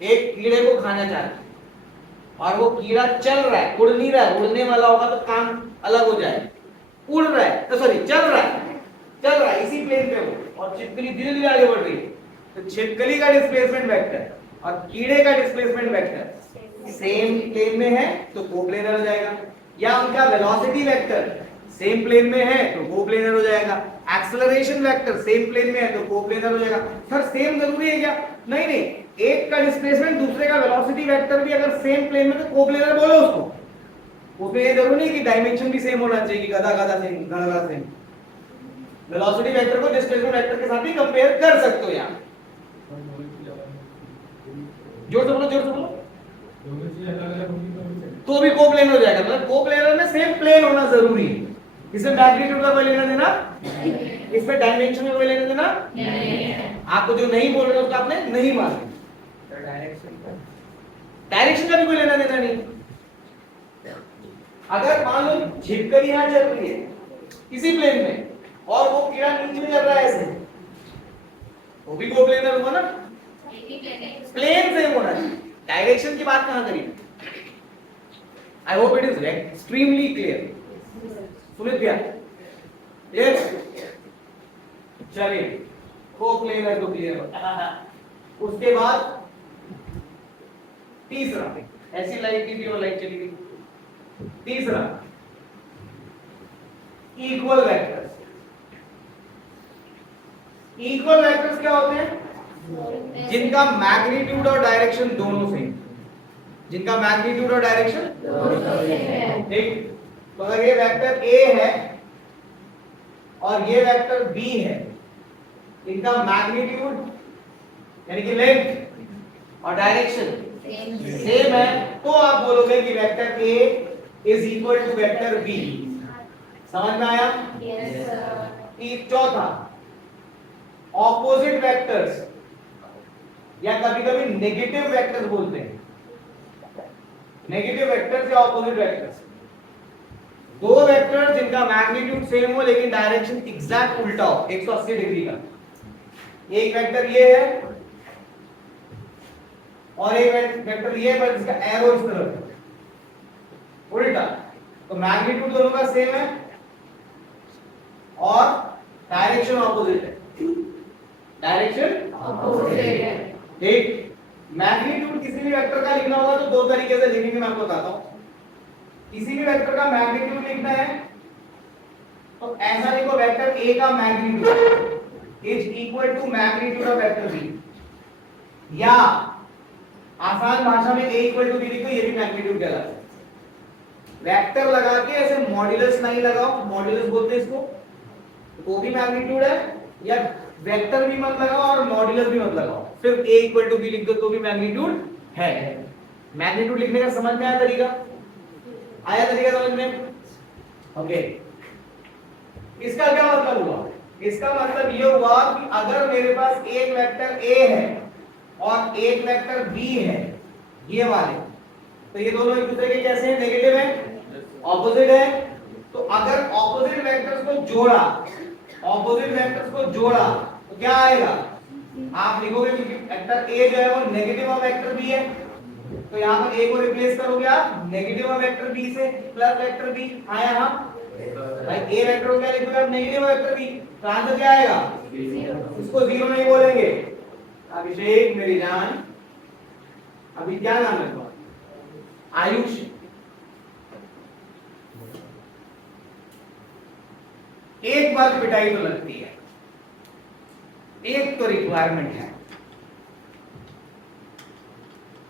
एक कीड़े को खाना चाहती है और वो कीड़ा चल रहा है, उड़ नहीं रहा है, उड़ने वाला होगा तो काम अलग हो जाए, उड़ रहा है तो सॉरी चल रहा है इसी प्लेन पे वो, और छिपकली धीरे धीरे आगे बढ़ रही है। तो छिपकली का डिस्प्लेसमेंट वेक्टर और कीड़े का डिस्प्लेसमेंट वेक्टर सेम प्लेन में है तो कोप्लेनर हो जाएगा, या उनका वेलोसिटी वेक्टर सेम प्लेन में है तो कोप्लेनर हो जाएगा, एक्सेलरेशन वेक्टर सेम प्लेन में है तो कोप्लेनर हो जाएगा। सर सेम जरूरी है क्या? नहीं नहीं, एक का डिस्प्लेसमेंट दूसरे का वेलोसिटी वेक्टर भी अगर सेम प्लेन में तो कोप्लेनर बोलो उसको। उसमें ये जरूरी नहीं कि डायमेंशन भी सेम होना चाहिए कि गधा गधा सेम गधा गधा सेम। वेलोसिटी वेक्टर को डिस्प्लेसमेंट वेक्टर के साथ भी कंपेयर कर सकते हो। यहाँ जोर से बोलो तो भी कोप्लेनर हो जाएगा। मतलब कोप्लेनर में सेम प्लेन होना जरूरी है, इसमें मैग्नीट्यूड का कोई लेना देना, इसमें डायमेंशन का कोई लेना देना। आपको जो नहीं बोल रहे उसको आपने नहीं माना। डायरेक्शन का भी कोई लेना देना नहीं। अगर मान लो झिपकली यहां चल रही है किसी प्लेन में और वो कीड़ा नीचे में चल रहा है ऐसे, वो भी कोप्लेनर होगा ना, प्लेन सेम होना चाहिए। डायरेक्शन की बात कहां करी? I hope it is extremely clear. Sumit भैया यस, चलिए कोप्लेनर तो क्लियर हो। उसके बाद तीसरा, ऐसी लाइट की थी और लाइट चली गई। तीसरा इक्वल वेक्टर्स। इक्वल वेक्टर्स क्या होते हैं? जिनका मैग्नीट्यूड और डायरेक्शन दोनों सेम, जिनका मैग्नीट्यूड और डायरेक्शन ठीक। तो अगर ये वेक्टर A है और ये वेक्टर B है, इनका मैग्नीट्यूड यानी कि लेंथ और डायरेक्शन सेम है, तो आप बोलोगे कि vector A is equal to vector B। समझ में आया? चौथा, ऑपोजिट वेक्टर्स या कभी कभी नेगेटिव वेक्टर्स बोलते हैं। नेगेटिव वेक्टर्स या ऑपोजिट वेक्टर्स, दो वेक्टर जिनका मैग्नीट्यूड सेम हो लेकिन डायरेक्शन एग्जैक्ट उल्टा हो 180 डिग्री का। एक वेक्टर ये है और एक वेक्टर ये है पर इसका एरो इस तरफ है उल्टा, तो मैग्नीट्यूड दोनों का सेम है और डायरेक्शन ऑपोजिट है। डायरेक्शन ऑपोजिट है ठीक। मैग्नीट्यूड किसी भी वेक्टर का लिखना होगा तो दो तरीके से लिखेंगे, मैं आपको बताता हूं। किसी भी वेक्टर का मैग्नीट्यूड लिखना है तो ऐसा लिखो, वेक्टर A का magnitude is equal to magnitude of vector B, या आसान भाषा में A इक्वल टू B लिखो, ये भी मैग्नीट्यूड कहलाता है। वेक्टर लगा के ऐसे मॉड्यूलस नहीं लगाओ, मॉड्यूलस बोलते हैं इसको, तो भी मैग्नीट्यूड है, या वेक्टर भी मत लगाओ और मॉड्यूलस भी मत लगाओ, सिर्फ A इक्वल टू B लिख दो तो भी मैग्नीट्यूड है। मैग्नीट्यूड लिखने का समझ में आया तरीका? आया तरीका समझ में? ओके। इसका क्या मतलब हुआ? इसका मतलब ये हुआ कि अगर मेरे पास एक वेक्टर A है और एक वेक्टर B है, ये वाले, तो ये दोनों एक दूसरे के कैसे हैं? नेगेटिव है, ऑपोजिट है। तो अगर ऑपोजिट वेक्टर्स को जोड़ा, ऑपोजिट वेक्टर्स को जोड़ा तो क्या आएगा? आप लिखोगे क्योंकि वेक्टर A जो है वो नेगेटिव ऑफ वेक्टर B है, तो यहाँ पर A को रिप्लेस करोगे आप नेगेटिव ऑफ वेक्टर B से प्लस वेक्टर B आया। हम भाई A वेक्टर को क्या लिखोगे आप? नेगेटिव ऑफ वेक्टर B, तो आंसर क्या आएगा? इसको जीरो नहीं बोलेंगे। अभिषेक मेरी जान, अभी क्या नाम है तुम्हारा? आयुष। एक बार पिटाई तो लगती है, एक तो रिक्वायरमेंट है,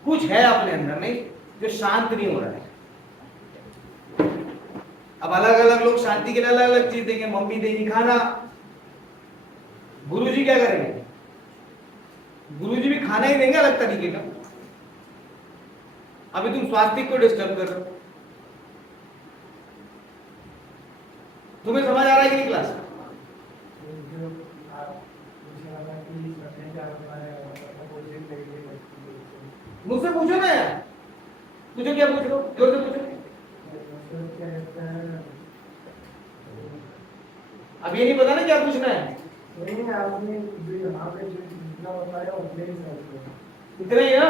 कुछ है अपने अंदर में जो शांत नहीं हो रहा है। अब अलग अलग लोग शांति के लिए अलग अलग चीज देंगे, मम्मी देंगी खाना, गुरुजी क्या करेंगे? गुरुजी भी खाना ही देंगे अलग तरीके का। अभी तुम स्वास्थ्य को डिस्टर्ब कर रहे हो। तुम्हें समझ आ रहा है कि नहीं क्लास? मुझसे पूछो ना यार, पूछो क्या पूछ रहे हो, जोर से पूछो। अब ये नहीं पता ना क्या पूछना है? इतना ही ना?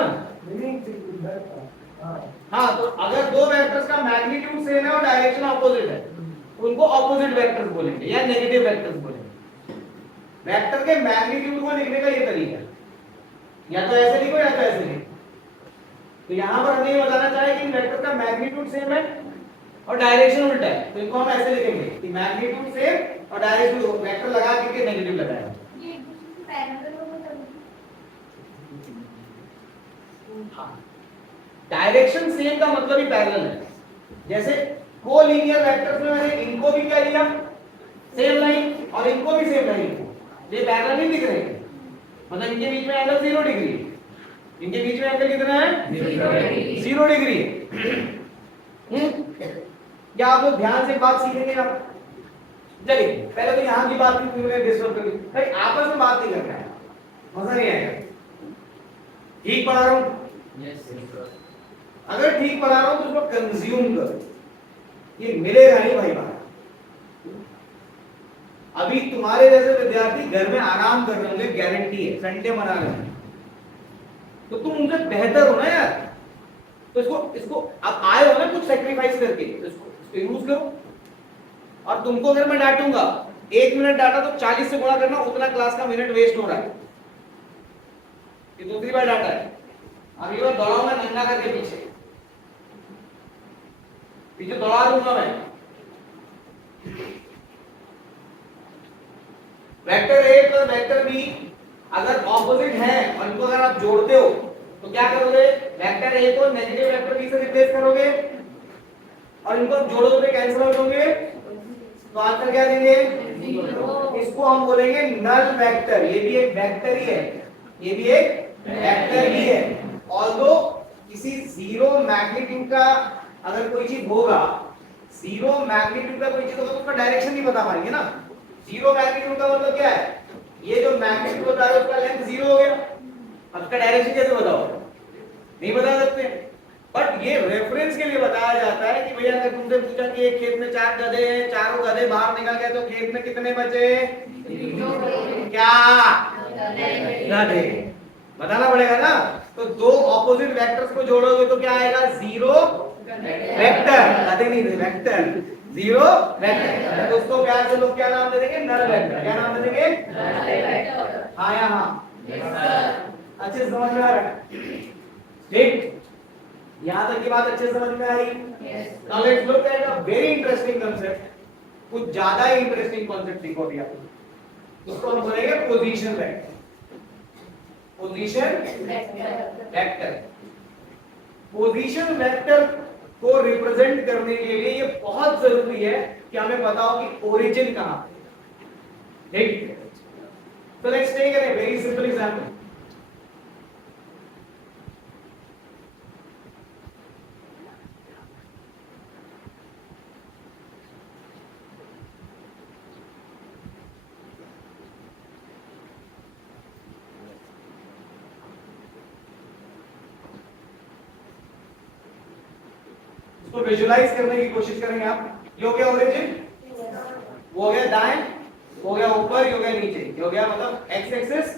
हाँ, तो अगर दो वेक्टर्स का मैग्नीट्यूड सेम है और डायरेक्शन ऑपोजिट है, उनको ऑपोजिट वेक्टर्स बोलेंगे या नेगेटिव वेक्टर्स बोलेंगे। वेक्टर के मैग्नीट्यूड को लिखने का ये तरीका है, या तो ऐसे लिखो या तो ऐसे लिखो। तो यहां पर हमें ये बताना चाहिए कि वेक्टर का मैग्नीट्यूड सेम है और डायरेक्शन उल्टा है, तो इनको हम ऐसे लिखेंगे कि मैग्नीट्यूड सेम और डायरेक्शन वेक्टर लगा के नेगेटिव लगाया। ये एक दूसरे से पैरेलल होगा तभी। डायरेक्शन सेम का मतलब ही पैरेलल है। जैसे कोलिनियर वेक्टर्स में मैंने इनको भी क्या लिया? सेम लाइन, और इनको भी सेम लाइन। ये पैरेलल नहीं दिख रहे, मतलब इनके बीच में एंगल 0 डिग्री है। इनके बीच में एंगल कितना है? 0 डिग्री है। क्या आप लोग ध्यान से एक बात सीखेंगे? आप चलिए पहले तो यहाँ की बात की तुमने डिस्टर्ब कर दी भाई, आपस में बात नहीं करना है, मजा नहीं आएगा। ठीक पढ़ा रहा हूँ? अगर ठीक पढ़ा रहा हूँ तो उसको कंज्यूम करो, ये मिलेगा नहीं भाई बाहर। अभी तुम्हारे जैसे विद्यार्थी घर में आराम कर रहे होंगे, गारंटी है, संडे मना रहे हैं, तो तुम उनसे बेहतर हो ना यार। तो इसको अब आए हो ना कुछ सेक्रीफाइस करके, तो इसको यूज करो। और तुमको अगर मैं डांटूंगा 1 मिनट डांटा तो 40 से गुणा करना, उतना क्लास का मिनट वेस्ट हो रहा है। ये दूसरी बार डांटा है, अब ये बार दौड़ाऊंगा नंगा करके पीछे पीछे दौड़ा दूंगा मैं। Vector A plus vector B अगर ऑपोजिट है और इनको अगर आप जोड़ते हो तो क्या करोगे, वेक्टर ए को नेगेटिव वेक्टर बी से रिप्लेस करोगे और इनको जोड़ोगे तो कैंसिल आउट होंगे, तो आंसर क्या देंगे, इसको हम बोलेंगे नल वेक्टर। ये भी एक वेक्टर ही है, ये भी एक वेक्टर ही है। ऑल्दो किसी जीरो मैग्नीट्यूड का अगर कोई चीज होगा, जीरो मैग्नीट्यूड का कोई चीज होगा तो उसका डायरेक्शन नहीं बता पाएंगे ना। जीरो मैग्नीट्यूड का मतलब क्या है, ये जो मैग्नीट्यूड होता है उसका लेंथ जीरो हो गया, अब उसका डायरेक्शन कैसे बताओ, नहीं बता सकते। बट ये रेफरेंस के लिए बताया जाता है कि भैया अगर तुमसे पूछा कि एक खेत में 4 गधे हैं, चारों गधे बाहर निकल गए तो खेत में कितने बचे, क्या गधे, बताना पड़ेगा ना। तो दो ऑपोजिट वेक्टर्स को जोड़ोगे तो क्या आएगा, जीरो वेक्टर, गधे नहीं वेक्टर, जीरो वेक्टर। तो उसको प्यार से लोग क्या नाम दे देंगे, नल वेक्टर। क्या नाम दे देंगे, हाँ या हाँ, अच्छे से समझ में आ रहा है, ठीक। यहां तक की बात अच्छे समझ में आई। Now let's look at a very interesting concept, कुछ ज्यादा ही इंटरेस्टिंग कांसेप्ट सीखो अभी आप। उसको हम बोलेंगे position vector. Position vector, position vector को रिप्रेजेंट करने के लिए ये बहुत जरूरी है कि हमें पता हो कि ओरिजिन कहां है, ठीक। तो let's take a very simple example. इसको विजुलाइज करने की कोशिश करेंगे आप। ये हो गया ओरिजिन, वो हो गया दाएं, वो हो गया ऊपर, ये हो गया नीचे, ये हो गया मतलब एक्स एक्सिस,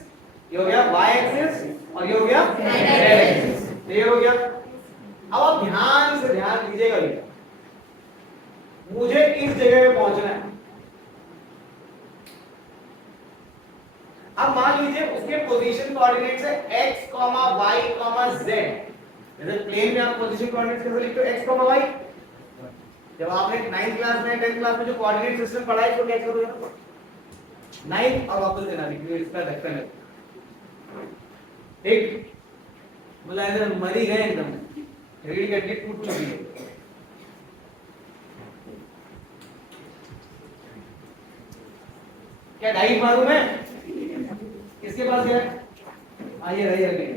ये हो गया वाई एक्सिस और ये हो गया जेड एक्सिस, क्लियर हो गया। अब आप ध्यान से ध्यान दीजिएगा, मुझे इस जगह पे पहुंचना है। अब मान लीजिए उसके पोजीशन कोऑर्डिनेट्स है x, y, z। जैसे प्लेन में आप पोजीशन कोऑर्डिनेट्स कैसे लिखते हो, x, y। जब आपने 9th क्लास में 10th क्लास में जो कोऑर्डिनेट सिस्टम पढ़ा है इसको क्या करोगे, 9 और वापस देना लिखिए, इसका ढक्कन है, ठीक। बोला इधर मरी गए एकदम, रीढ़ की हड्डी टूट चुकी है। क्या डाइव मारूं मैं, किसके पास गया, आइए रही अगले।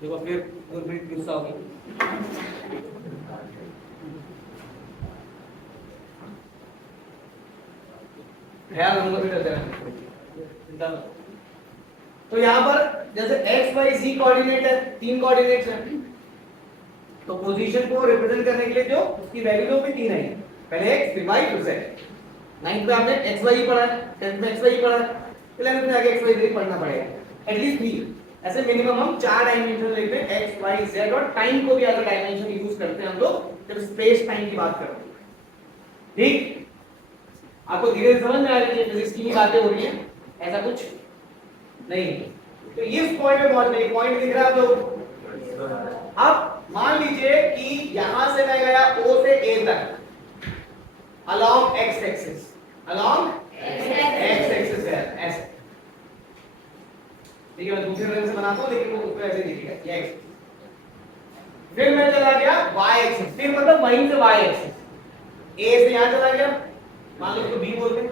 देखो फिर गुरप्रीत गुस्सा होगी। ख्याल रखूंगा फिर चिंता मत। तो यहाँ पर जैसे x, y, z कोऑर्डिनेट है, 3 कोऑर्डिनेट्स हैं, तो पोजीशन को रिप्रेजेंट करने के लिए जो उसकी वैल्यू जो भी 3 है, पहले x फिर y फिर z। 9th में आपने x y पढ़ा है, 10th में x y पढ़ा है, 11th में आगे x y z पढ़ना पड़ेगा एटलीस्ट 3। ऐसे मिनिमम हम 4 डायमेंशन लेते हैं, x y z, और टाइम को भी एज अ डायमेंशन यूज करते हैं हम लोग जब स्पेस टाइम की बात करते हैं, ठीक। आपको धीरे धीरे समझ में आ रही है फिजिक्स की बातें हो रही हैं, ऐसा कुछ नहीं। तो इस पॉइंट पे पहुंचने की पॉइंट दिख रहा है तो अब मान लीजिए कि यहां से मैं गया O से A तक along x axis, along x axis है ऐसे, ठीक है। मैं दूसरे रंग से बनाता हूं लेकिन वो ऊपर ऐसे दिखेगा, ये x। फिर मैं चला गया y axis, फिर मतलब वहीं से y axis A से यहां चला गया, मान लो इसको B बोलते हैं।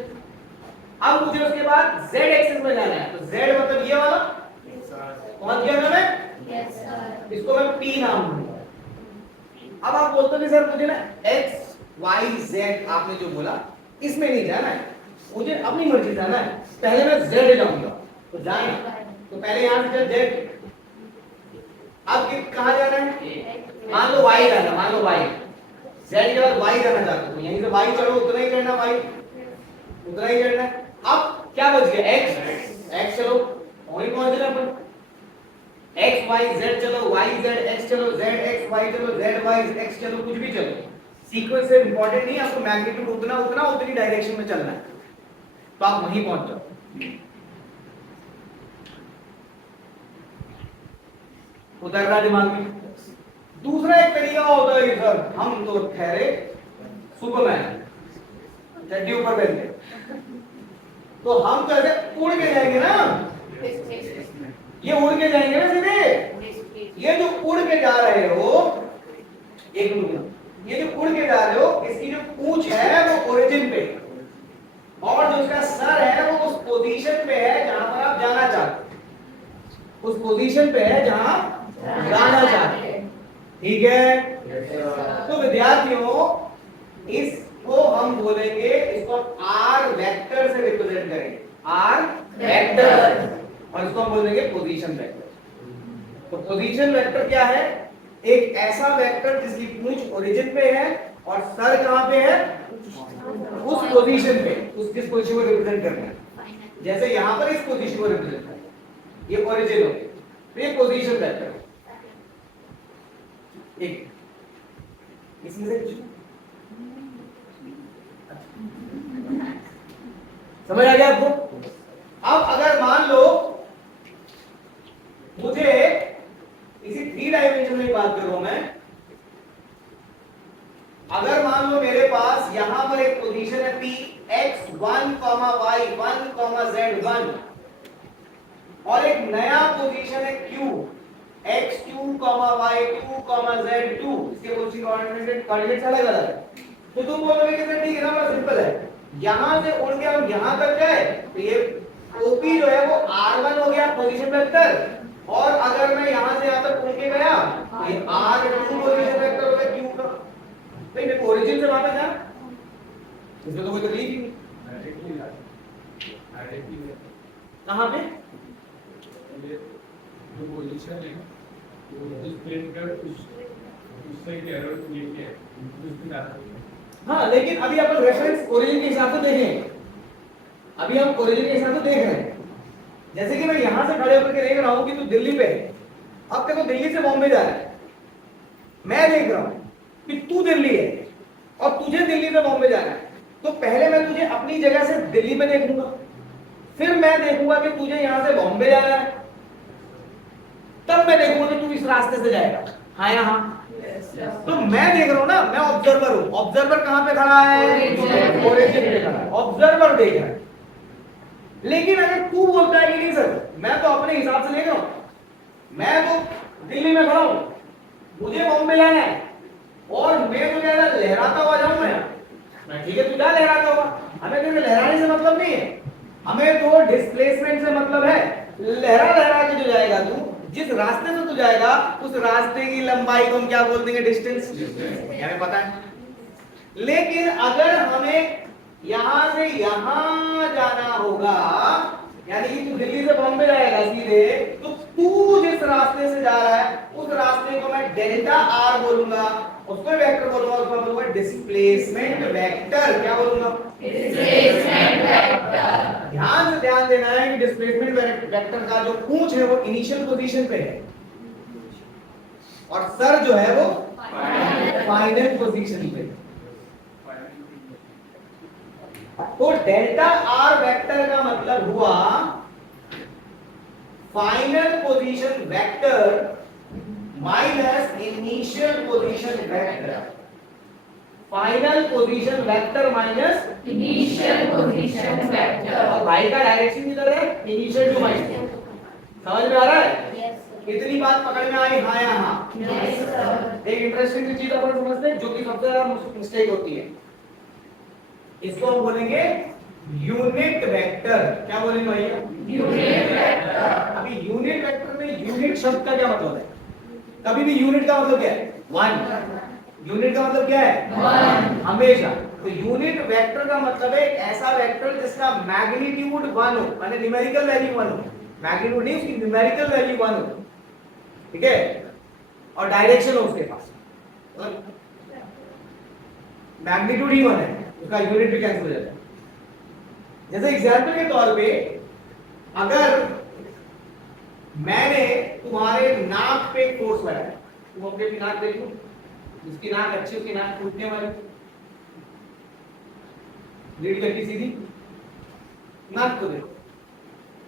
अब मुझे उसके बाद z एक्सिस में जाना है, तो z मतलब ये वाला, पहुंच गया ना मैं, इसको मैं P नाम दूंगा, अब आप बोलते हो कि सर मुझे ना एक्स वाई जेड आपने जो बोला इसमें नहीं जाना है, मुझे अपनी मर्जी जाना है, पहले मैं जेड जाऊंगा तो जाना, तो पहले यहां से जेड, अब कहां जाना है, मान लो वाई जाना, मान लो वाई, जेड के बाद वाई जाना चाहते हो, यहीं से वाई चढ़ो, उतना ही करना वाई, उतना ही करना है। अब क्या बच गया एक्स, एक्स चलो वहीं पहुंच रहे अपन, एक्स वाई जेड चलो, वाई जेड एक्स चलो, जेड एक्स वाई चलो, जेड वाई एक्स चलो, कुछ भी चलो, सीक्वेंस से इंपॉर्टेंट नहीं, आपको मैग्नीट्यूड उतना उतना उतनी डायरेक्शन में चलना है, तो आप वहीं पहुंच जाओ। उतर रहा दिमाग में। दूसरा एक तरीका होता है सर, हम तो ठहरे सुपरमैन, चड्डी ऊपर पहन के, तो हम तो ऐसे उड़ के जाएंगे ना, ये उड़ के जाएंगे ना सीधे, ये जो उड़ के जा रहे हो, एक मिनट, ये जो उड़ के जा रहे हो, इसकी जो पूंछ है वो ओरिजिन पे, और जो इसका सर है वो उस पोजीशन पे है जहां पर आप जाना चाहते हो, उस पोजीशन पे है जहां जाना चाहते हैं, ठीक है। तो विद्यार्थियों इसको हम बोलेंगे, इसको आर वेक्टर से रिप्रेजेंट करेंगे, आर वेक्टर, और इसको हम बोलेंगे पोजीशन वेक्टर। तो पोजीशन वेक्टर क्या है, एक ऐसा वेक्टर जिसकी पूंछ ओरिजिन पे है और सर कहां पे है, उस पोजीशन पे, उस किस पोजीशन को रिप्रेजेंट करना है, जैसे यहां पर इस पोजीशन को रिप्रेजेंट करना है, ये ओरिजिन हो गया, तो ये पोजीशन वेक्टर है। एक इसमें से कुछ समझ आ गया आपको। अब अगर मान लो मुझे इसी 3 डायमेंशन में बात कर रहा हूं मैं, अगर मान लो मेरे पास यहां पर एक पोजीशन है P x1, y1, z1, और एक नया पोजीशन है Q x2, y2, z2, इसके पोजीशन कोऑर्डिनेट्स अलग अलग है। तो तुम बोलोगे कि सर ठीक है ना, बड़ा सिंपल है, यहां से उड़ के हम यहां तक गए तो ये OP जो है वो r1 हो गया पोजीशन वेक्टर, और अगर मैं यहां से यहां तक उड़ के गया तो ये r2 पोजीशन वेक्टर हो गया Q का। भाई मेरे को ओरिजिन से वापस जा, इसमें तो कोई तकलीफ ही नहीं। कहां पे जो पोजीशन है वो जिस प्लेन का उससे के एरर लेके उसमें आता है। हाँ, लेकिन अभी अपन रेफरेंस ओरिजिन के हिसाब से देखें, अभी हम ओरिजिन के हिसाब से देख रहे हैं, जैसे कि मैं यहां से खड़े होकर के देख रहा हूं कि तू दिल्ली पे है, अब देखो दिल्ली से बॉम्बे जा रहा है, मैं देख रहा हूं कि तू दिल्ली है और तुझे दिल्ली से बॉम्बे जाना है, तो पहले मैं तुझे अपनी जगह से दिल्ली में देखूंगा, फिर मैं देखूंगा कि तुझे यहां से बॉम्बे जाना है, तब मैं देखूंगा कि तू इस रास्ते से जाएगा, हाँ या हाँ। तो मैं देख रहा हूं ना, मैं ऑब्जर्वर हूं, ऑब्जर्वर कहां पे खड़ा है, ओरिजिन पे खड़ा है, ऑब्जर्वर देख रहा है। लेकिन अगर तू बोलता है कि नहीं सर मैं तो अपने हिसाब से देख रहा हूं, मैं तो दिल्ली में खड़ा हूं, मुझे बॉम्बे जाना है, और मैं तो क्या लहराता हुआ जाऊंगा यार, मैं ठीक है तू जा लहराता हुआ, हमें तो लहराने से मतलब नहीं है, हमें तो डिस्प्लेसमेंट से मतलब है, लहरा लहरा के जो जाएगा तू, जिस रास्ते से तू जाएगा उस रास्ते की लंबाई को हम क्या बोल देंगे, डिस्टेंस, हमें पता है। लेकिन अगर हमें यहां से यहां जाना होगा, यानी कि तू दिल्ली से बॉम्बे जाएगा सीधे, तो तू जिस रास्ते से जा रहा है उस रास्ते को मैं डेल्टा आर बोलूंगा, उसको वेक्टर बोलूंगा, उसको बोलूंगा डिस्प्लेसमेंट वेक्टर, क्या बोलूंगा, डिस्प्लेसमेंट वेक्टर। ध्यान देना है कि डिस्प्लेसमेंट वेक्टर का जो पूंछ है वो इनिशियल पोजीशन पे है और सर जो है वो फाइनल पोजीशन पे। तो डेल्टा आर वेक्टर का मतलब हुआ final position vector minus initial position vector, final position vector minus initial position vector. और भाई का डायरेक्शन किधर है, इनिशियल टू माइनस, समझ में आ रहा है? यस इतनी बात पकड़ में आई, हाँ या हाँ? Yes sir. एक इंटरेस्टिंग चीज अपन समझते हैं जो कि सबसे ज्यादा मिस्टेक होती है, इसको हम बोलेंगे यूनिट वेक्टर। क्या बोलेंगे भैया? Unit vector. अभी यूनिट वेक्टर में यूनिट शब्द का क्या मतलब है? कभी भी यूनिट का मतलब क्या है? 1। यूनिट का मतलब क्या है? हमेशा। तो यूनिट वेक्टर का मतलब है एक ऐसा वेक्टर जिसका मैग्नीट्यूड 1 हो, माने न्यूमेरिकल वैल्यू 1 हो, मैग्नीट्यूड नहीं, उसकी न्यूमेरिकल वैल्यू 1 हो, ठीक है, और डायरेक्शन हो उसके पास, मतलब मैग्नीट्यूड ही 1 है, उसका यूनिट भी कैंसिल हो जाता है। जैसे एग्जांपल के तौर पे अगर मैंने तुम्हारे नाक पे फोर्स लगाया, तुम अपने नाक देखो, जिसकी नाक अच्छी उसकी नाक फूटने वाली, लीड करके सीधी नाक को देखो।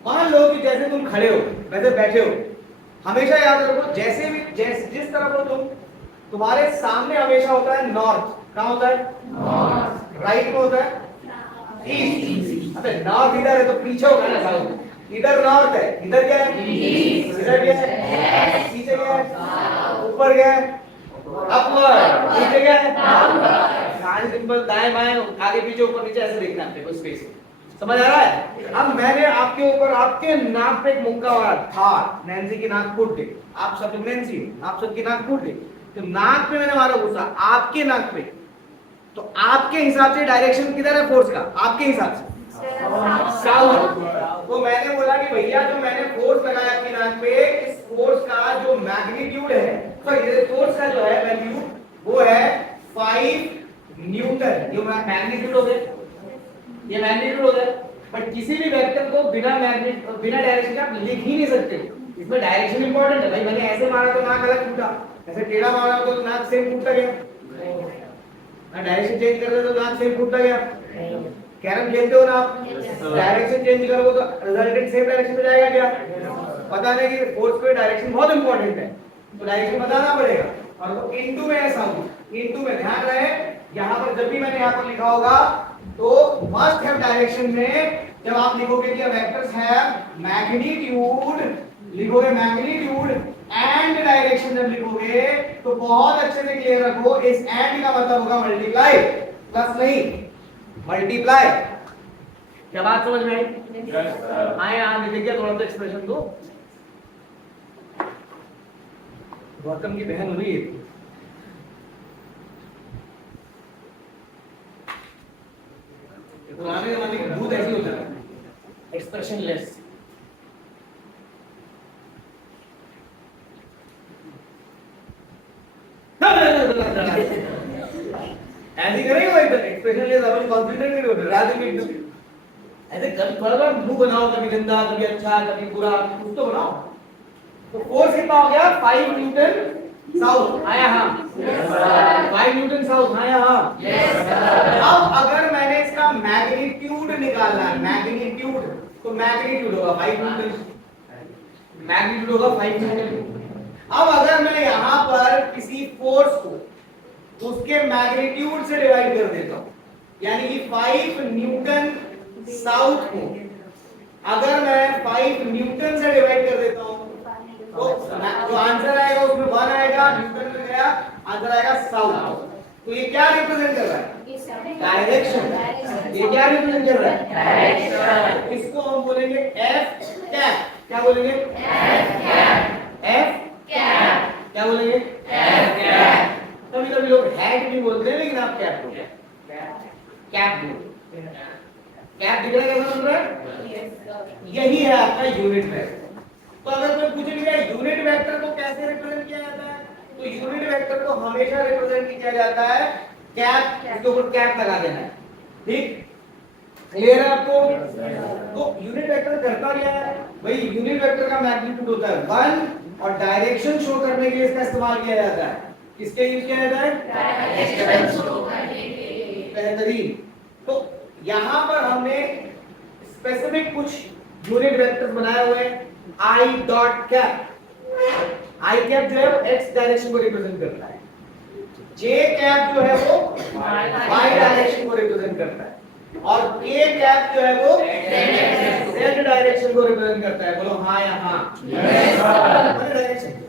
मान लो कि जैसे तुम खड़े हो वैसे बैठे हो, हमेशा याद रखो जैसे भी जिस तरफ हो तुम, तुम्हारे सामने हमेशा होता है नॉर्थ। कहाँ होता है? नॉर्थ। राइट में होता है ईस्ट। अबे नॉर्थ इधर है तो पीछे होगा ना साउथ। इधर नॉर्थ है, इधर क्या है? ईस्ट। इधर क्या है? पीछे क्या है? ऊपर क्या है? अपवर्ड। नीचे क्या है? डाउनवर्ड। सारे सिंबल दाएं बाएं आगे पीछे ऊपर नीचे ऐसे देखना है आपको स्पेस। समझ आ रहा है? अब मैंने आपके ऊपर आपके नाक पे एक मुक्का मारा था, नैन्सी की नाक फूट गई। आप सब नैन्सी हो, आप सबकी नाक फूट गई, तो नाक पे मैंने मारा गुस्सा आपके नाक पे, तो आपके हिसाब से डायरेक्शन किधर है फोर्स का? आपके हिसाब से साउथ। तो मैंने बोला कि भैया जो मैंने फोर्स लगाया आपकी नाक पे, इस फोर्स का जो मैग्नीट्यूड है, तो ये फोर्स का जो है वैल्यू वो है 5 न्यूटन। ये मैग्नीट्यूड हो गया, ये मैग्नीट्यूड हो गया। बट किसी भी वेक्टर को बिना डायरेक्शन के आप लिख ही नहीं सकते। इसमें डायरेक्शन इंपॉर्टेंट है भाई। मैंने ऐसे मारा तो नाक अलग फूटा, ऐसे टेढ़ा मारा तो नाक सेम फूटता गया, मैं डायरेक्शन चेंज कर दे तो नाक सेम फूटता गया। कैरम खेलते हो ना आप, डायरेक्शन चेंज करोगे तो रिजल्टेंट सेम डायरेक्शन में जाएगा क्या? पता नहीं कि फोर्स को डायरेक्शन बहुत इंपॉर्टेंट है, तो डायरेक्शन बताना पड़ेगा। और इनटू में ऐसा हूं, इनटू में ध्यान रहे, यहां पर जब भी मैंने यहां पर लिखा होगा तो मस्ट हैव डायरेक्शन में जब आप लिखोगे कि वेक्टर्स हैव मैग्नीट्यूड, लिखोगे मैग्नीट्यूड एंड डायरेक्शन जब लिखोगे तो बहुत अच्छे से क्लियर रखो, इस एंड का मतलब होगा मल्टीप्लाई, प्लस नहीं मल्टीप्लाई। क्या बात समझ में आई? आए यहां लिख दिया थोड़ा सा एक्सप्रेशन दो। गौतम की बहन हो रही है, पुराने जमाने के भूत ऐसे होता है, एक्सप्रेशनलेस। ऐसे करेंगे भाई, एक्सप्रेशनलेस अपन कॉन्फिडेंट नहीं होते, रात में एकदम ऐसे कभी थोड़ा थोड़ा मुंह बनाओ, कभी गंदा कभी अच्छा कभी बुरा, कुछ तो बनाओ। तो फोर्स कितना हो गया? 5 न्यूटन साउथ। आया हाँ? 5 न्यूटन साउथ। आया हाँ? अब अगर मैंने इसका मैग्नीट्यूड निकालना है, मैग्नीट्यूड, तो मैग्नीट्यूड होगा 5 न्यूटन, मैग्नीट्यूड होगा 5 न्यूटन। अब अगर मैं यहां पर किसी फोर्स को उसके मैग्नीट्यूड से डिवाइड कर देता हूं, यानी कि 5 न्यूटन साउथ को अगर मैं 5 न्यूटन से डिवाइड कर देता हूं तो जो आंसर आएगा उसमें 1 आएगा, न्यूटन में गया, आंसर आएगा साउथ। तो ये क्या रिप्रेजेंट कर रहा है? डायरेक्शन। ये क्या रिप्रेजेंट कर रहा है? डायरेक्शन। इसको हम बोलेंगे एफ कैप। क्या बोलेंगे? F cap. एफ कैप क्या बोलेंगे? F cap. कभी कभी लोग हैट भी बोलते हैं, लेकिन आप कैप बोलते हैं, कैप बोलते हैं। कैप दिख रहा है कैसा बन रहा है? यही है आपका यूनिट वेक्टर। तो अगर कोई पूछेगा यूनिट वेक्टर को कैसे रिप्रेजेंट किया जाता है, तो यूनिट वेक्टर को हमेशा रिप्रेजेंट किया जाता है कैप, इसके ऊपर कैप लगा देना है। ठीक, क्लियर है आपको? तो यूनिट वेक्टर करता क्या है भाई? यूनिट वेक्टर का मैग्नीट्यूड होता है 1 और डायरेक्शन शो करने के लिए इसका इस्तेमाल किया जाता है। किसके यूज किया जाता है? डायरेक्शन शो करने के लिए। बेहतरीन। तो यहां पर हमने स्पेसिफिक कुछ यूनिट वेक्टर्स बनाए हुए हैं। I dot cap, I cap जो है वो x डायरेक्शन को रिप्रेजेंट करता है, J कैप जो है वो y डायरेक्शन को रिप्रेजेंट करता है, और K कैप जो है वो z डायरेक्शन को रिप्रेजेंट करता है। बोलो हाँ या हाँ?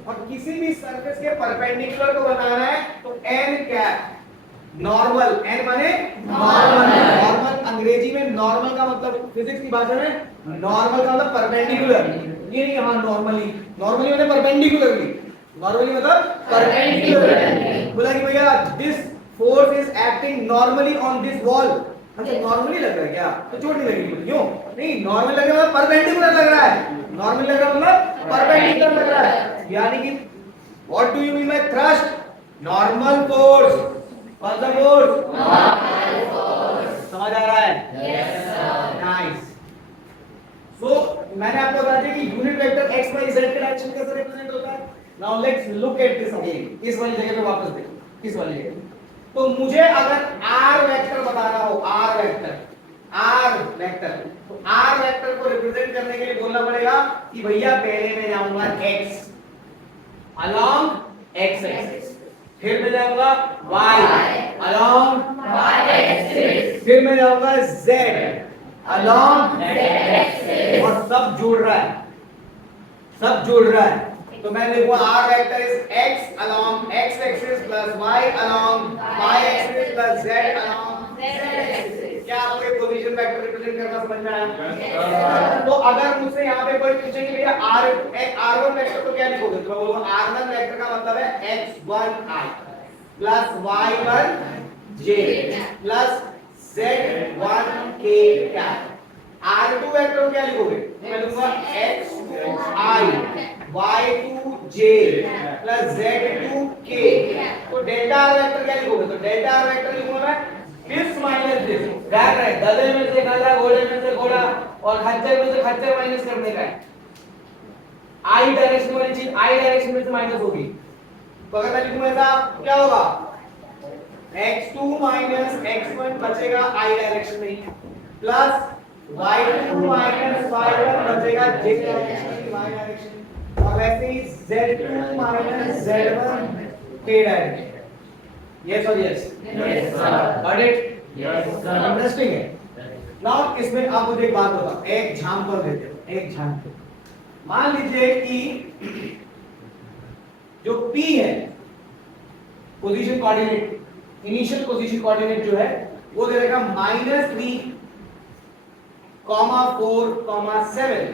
और किसी भी सरफेस के परपेंडिकुलर को बनाना है तो n कैप नॉर्मल, n माने नॉर्मल। नॉर्मल अंग्रेजी में नॉर्मल का मतलब, फिजिक्स की भाषा में नॉर्मल का मतलब परपेंडिकुलर। ये नहीं हाँ नॉर्मली, नॉर्मली मतलब परपेंडिकुलरली, नॉर्मली मतलब परपेंडिकुलरली। बोला कि भैया this force is acting normally on this wall. अच्छा नॉर्मली लग रहा है क्या? तो चोट नहीं लगेगी, क्यों नहीं? नॉर्मल लग रहा है, परपेंडिकुलर लग रहा है। नॉर्मल लग रहा है मतलब परपेंडिकुलर लग रहा है, यानी कि what do you mean by thrust? Normal force. कौन सा फोर्स? Normal force. समझ आ रहा है? Yes sir. नाइस। सो मैंने आपको बता दिया कि unit vector x y z के डायरेक्शन कैसे रिप्रेजेंट होता है। Now let's look at this again. इस वाली जगह पे वापस देखो, इस वाली जगह। तो मुझे अगर r वेक्टर बताना हो, r वेक्टर, तो r वेक्टर को रिप्रेजेंट करने के लिए बोलना पड़ेगा कि भैया पहले मैं जाऊंगा x along x एक्सिस, फिर मैं जाऊंगा y along y एक्सिस, फिर मैं जाऊंगा z along z एक्सिस, और सब जुड़ रहा है, सब जुड़ रहा है। तो मैं लिखूंगा r vector is x along x axis plus y along y axis plus z along z axis। क्या आपको एक पोजीशन वेक्टर रिप्रेजेंट करना समझ में आया? तो अगर मुझसे यहाँ पे कोई पूछे कि भैया r1 वेक्टर को क्या लिखोगे, तो मैं बोलूंगा r1 वेक्टर का मतलब है x1i plus y1j plus z1k cap. R2 vector को क्या लिखोगे, मैं लिखूंगा x2i y2j plus z2k। तो डेल्टा आर वेक्टर क्या लिखोगे, तो डेल्टा आर वेक्टर लिखूंगा मैं दिस माइनस दिस। ध्यान रहे गधे में से गधा, घोड़े में से घोड़ा और खच्चर में से खच्चर माइनस करने का है। आई डायरेक्शन वाली चीज आई डायरेक्शन में से माइनस होगी। तो अगर मैं लिखूं ऐसा क्या होगा, x2 minus x1 बचेगा आई डायरेक्शन में, प्लस y2 minus y1 बचेगा j डायरेक्शन y डायरेक्शन, और वैसे ही z2 minus z1 k direction. Yes और yes? Yes sir. Got it? Yes sir. Interesting है। नाउ इसमें आप मुझे एक बात बताओ, एक एग्जांपल देते हो, एक एग्जांपल। मान लीजिए कि जो p है position coordinate, initial position coordinate जो है वो दे देगा -3, -4, -7,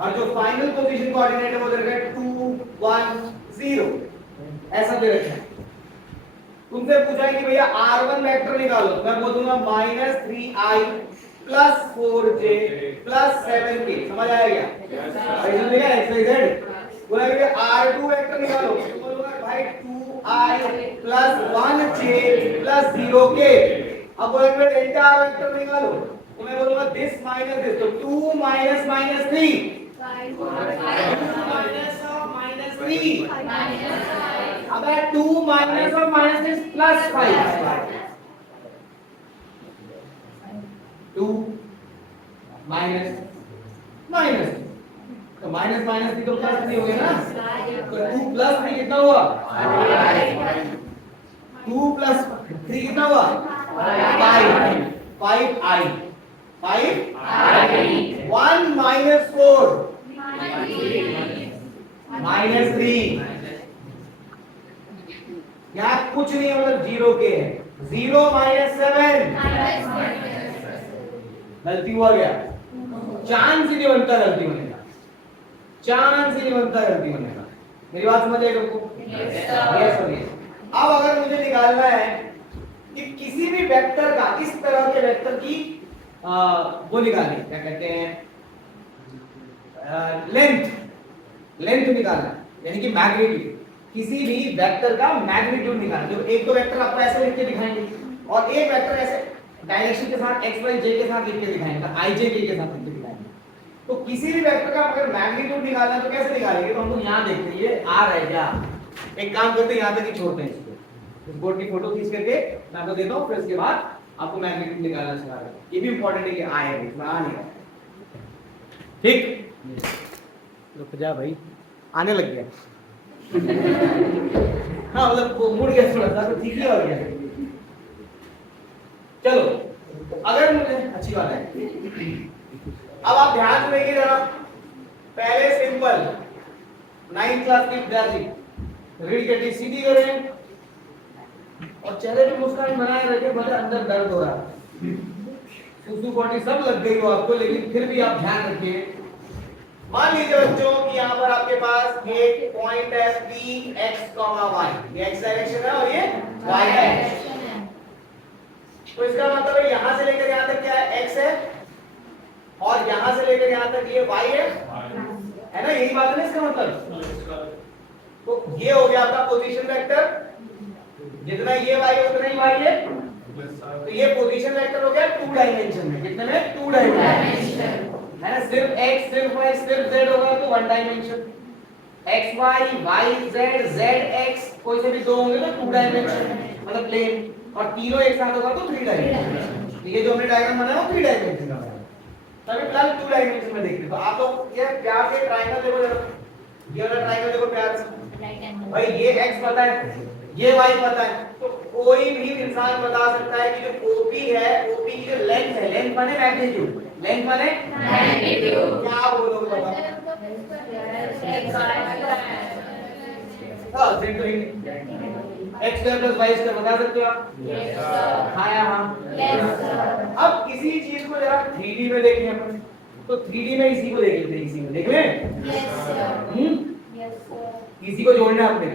और जो फाइनल पोजीशन कोऑर्डिनेट है वो दे देगा 2, 1, 0, ऐसा दे रखा है। तुमसे पूछा है कि भैया r1 वेक्टर निकालो, मैं बोल दूंगा -3i plus 4j plus 7k। समझ आया क्या? रीजन लिखा है xyz। बोला कि r2 वेक्टर निकालो, तो बोलूंगा भाई 2i plus 1j plus 0k। अब बोलेंगे डेल्टा r वेक्टर निकालो, तो मैं बोलूंगा दिस माइनस दिस, तो 2 minus -3 -3। अब 2 minus of minus is plus 5। 2 minus minus, तो माइनस माइनस भी तो प्लस नहीं होगा ना, तो 2 प्लस 3 कितना हुआ? 2 प्लस 3 कितना हुआ? 5i 1 minus 4 -3, यहाँ कुछ नहीं है, मतलब 0 के है। 0 minus 7 गलती हुआ गया, चांस ही नहीं बनता गलती होने का, चांस ही नहीं बनता गलती होने का। मेरी बात समझ आएगा आपको? यस और यस। अब अगर मुझे निकालना है कि किसी भी वेक्टर का, इस तरह के वेक्टर की वो निकालनी, क्या कहते हैं, लेंथ निकालना, यानी कि मैग्नीट्यूड, किसी भी वेक्टर का मैग्नीट्यूड निकालना। जो एक तो वेक्टर आपको ऐसे लिख के दिखाएंगे और एक वेक्टर ऐसे डायरेक्शन के साथ x y j के साथ लिख के दिखाएंगे, i j k के साथ लिख के दिखाएंगे। तो किसी भी वेक्टर का अगर मैग्नीट्यूड निकालना है तो कैसे निकालेंगे, तो हम लोग यहाँ देखते हैं ये आ रहा है क्या। एक काम करते हैं, यहाँ तक ही छोड़ते हैं इसको, इस बोर्ड की फोटो खींच करके मैं आपको देता हूँ, फिर उसके बाद आपको मैग्नीट्यूड निकालना सिखा रहा हूँ। ये भी इंपॉर्टेंट है कि आए इसमें आ नहीं रहा, ठीक? रुक जा भाई, आने लग गया। हाँ मतलब वो मुड़ गया थोड़ा सा, तो ठीक ही हो गया। चलो अगर मुझे अच्छी बात है, अब आप ध्यान से देखिए जरा। पहले सिंपल 9th क्लास की विद्यार्थी रीड करके सीधी करें और चेहरे पे मुस्कान बनाए रखे, मतलब अंदर दर्द हो रहा है, सुसु बॉडी सब लग गई हो आपको, लेकिन फिर भी आप ध्यान रखिए मान लीजिए बच्चों कि यहाँ पर आपके पास एक पॉइंट है पी एक्स कॉमा वाई, ये एक्स डायरेक्शन है और ये वाई डायरेक्शन है। तो इसका मतलब है यहाँ से लेकर यहाँ तक क्या है, एक्स है, और यहाँ से लेकर यहाँ तक ये वाई है ना, यही बात है ना इसका मतलब। तो ये हो गया आपका पोजीशन वेक्टर, जितना ये वाई है उतना ही वाई है, तो ये पोजीशन वेक्टर हो गया 2 डायमेंशन में। कितने में? 2 डायमेंशन है ना। सिर्फ x सिर्फ y सिर्फ z होगा तो 1 dimension, x y y z z x कोई से भी दो होंगे तो 2 डायमेंशन मतलब प्लेन, और तीनों एक साथ होगा तो 3 डायमेंशन। ये जो हमने डायग्राम बनाया वो 3 डायमेंशन का बनाया, तभी फिलहाल 2 डायमेंशन में देखते। तो आप लोग ये प्यार से ट्रायंगल देखो जरा, ये वाला ट्रायंगल देखो प्यार से भाई, ये x पता है, ये y पता है, तो कोई भी इंसान बता सकता है कि जो OP है, OP की जो लेंथ है, लेंथ माने मैग्नीट्यूड, लेंथ माने मैग्नीट्यूड, क्या बोलोगे बताओ? हां सेम तो x square plus y square बता सकते हो आप? Yes sir. हां या हां? Yes sir. अब किसी चीज को जरा 3D में देखें अपन, तो 3D में इसी को देख लेते हैं, इसी को देख लें। Yes sir. Yes sir. इसी को जोड़ना है आपने।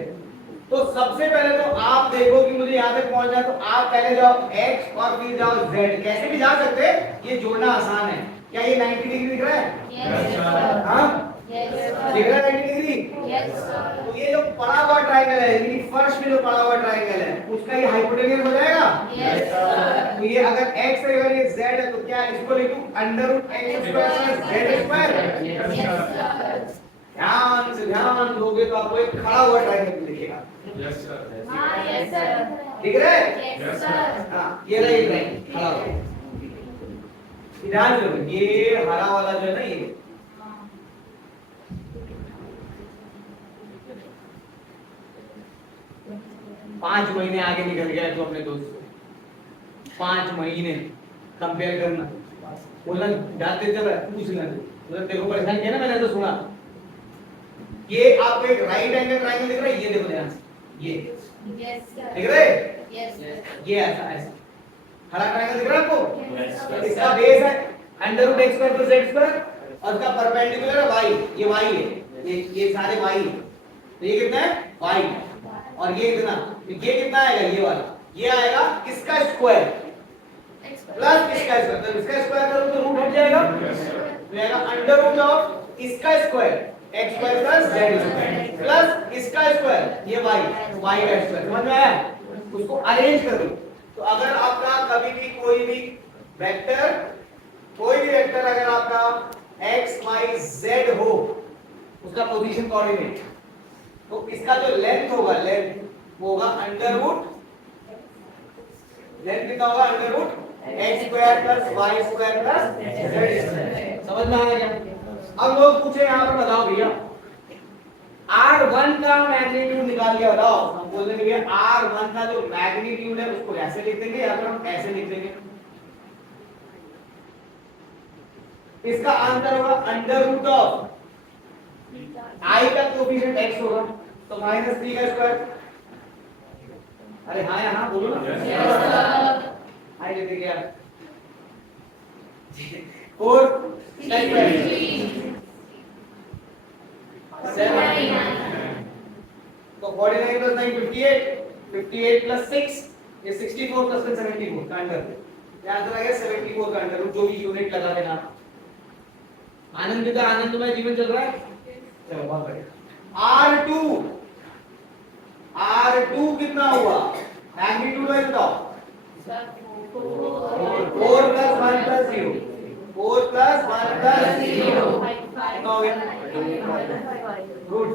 तो सबसे पहले तो आप देखो कि मुझे यहाँ तक पहुंचना है, तो आप पहले जाओ x और फिर जाओ z, कैसे भी जा सकते हैं, ये जोड़ना आसान है। क्या ये 90 डिग्री दिख रहा है? Yes sir. हाँ दिख रहा है 90 डिग्री? Yes sir. तो ये जो पड़ा हुआ ट्रायंगल है, यानी फर्श में जो पड़ा हुआ ट्रायंगल है, उसका ये हाइपोटेन्यूस हो जाएगा? Yes sir. तो ये अगर x है और ये z है, तो क्या इसको लिखूं √x² + z²? Yes sir. ध्यान दोगे तो आपको एक खड़ा हुआ ट्रायंगल दिखेगा। Yes sir. हां यस सर। दिख रहा है? Yes sir. हां ये रहा, ये ट्रायंगल खड़ा हुआ। ध्यान दो, ये हरा वाला जो है ना, ये 5 महीने आगे निकल गया तो अपने दोस्त को 5 महीने कंपेयर करना, बोलना जाते चल पूछ लेना, तो देखो परेशान किया ना मैंने, तो सुना। ये आपको एक राइट एंगल ट्रायंगल दिख रहा है, ये देखो ध्यान से, ये यस सर। दिख रहा है? Yes sir. ये ऐसा ऐसा हरा ट्रायंगल दिख रहा है आपको? यस तो सर। इसका बेस है √x² + z² और इसका परपेंडिकुलर है y, ये y है, ये सारे y है, तो ये कितना है? y, और ये कितना? तो ये कितना आएगा? ये वाला, ये आएगा इसका स्क्वायर प्लस इसका स्क्वायर, तो इसका स्क्वायर करूं तो रूट हट जाएगा, तो आएगा √ऑफ इसका स्क्वायर x² + z² प्लस इसका स्क्वायर, ये y का स्क्वायर। समझ में आया? उसको अरेंज कर दो। तो अगर आपका कभी भी कोई भी वेक्टर अगर आपका x y z हो, उसका पोजीशन कोऑर्डिनेट, तो इसका जो लेंथ होगा, लेंथ वो होगा √, लेंथ कितना होगा? √x² + y² + z²। समझ में आया क्या? अब लोग पूछे यहाँ पर, बताओ भैया R1 का मैग्नीट्यूड निकाल के बताओ। हम बोल देंगे R1 का जो मैग्नीट्यूड है उसको ऐसे लिख देंगे या फिर हम ऐसे लिख देंगे। इसका आंसर होगा √ऑफ I का कोएफिशिएंट x होगा, तो -3 का स्क्वायर। अरे हाँ या हाँ बोलो ना। Yes sir. आई लेते क्या 4 तो 49 + 9 58, 58 + 6 ये 64 + 74 का अंडर, क्या आंसर आ गया? 74 का अंडर, जो भी यूनिट लगा देना। आनंद का आनंदमय जीवन चल रहा है, चलो बहुत बढ़िया। R2 कितना हुआ? मैग्नीट्यूड है बताओ। 4 + 1 + 0, 4 + 1 + 0 कितना हो गया? गुड।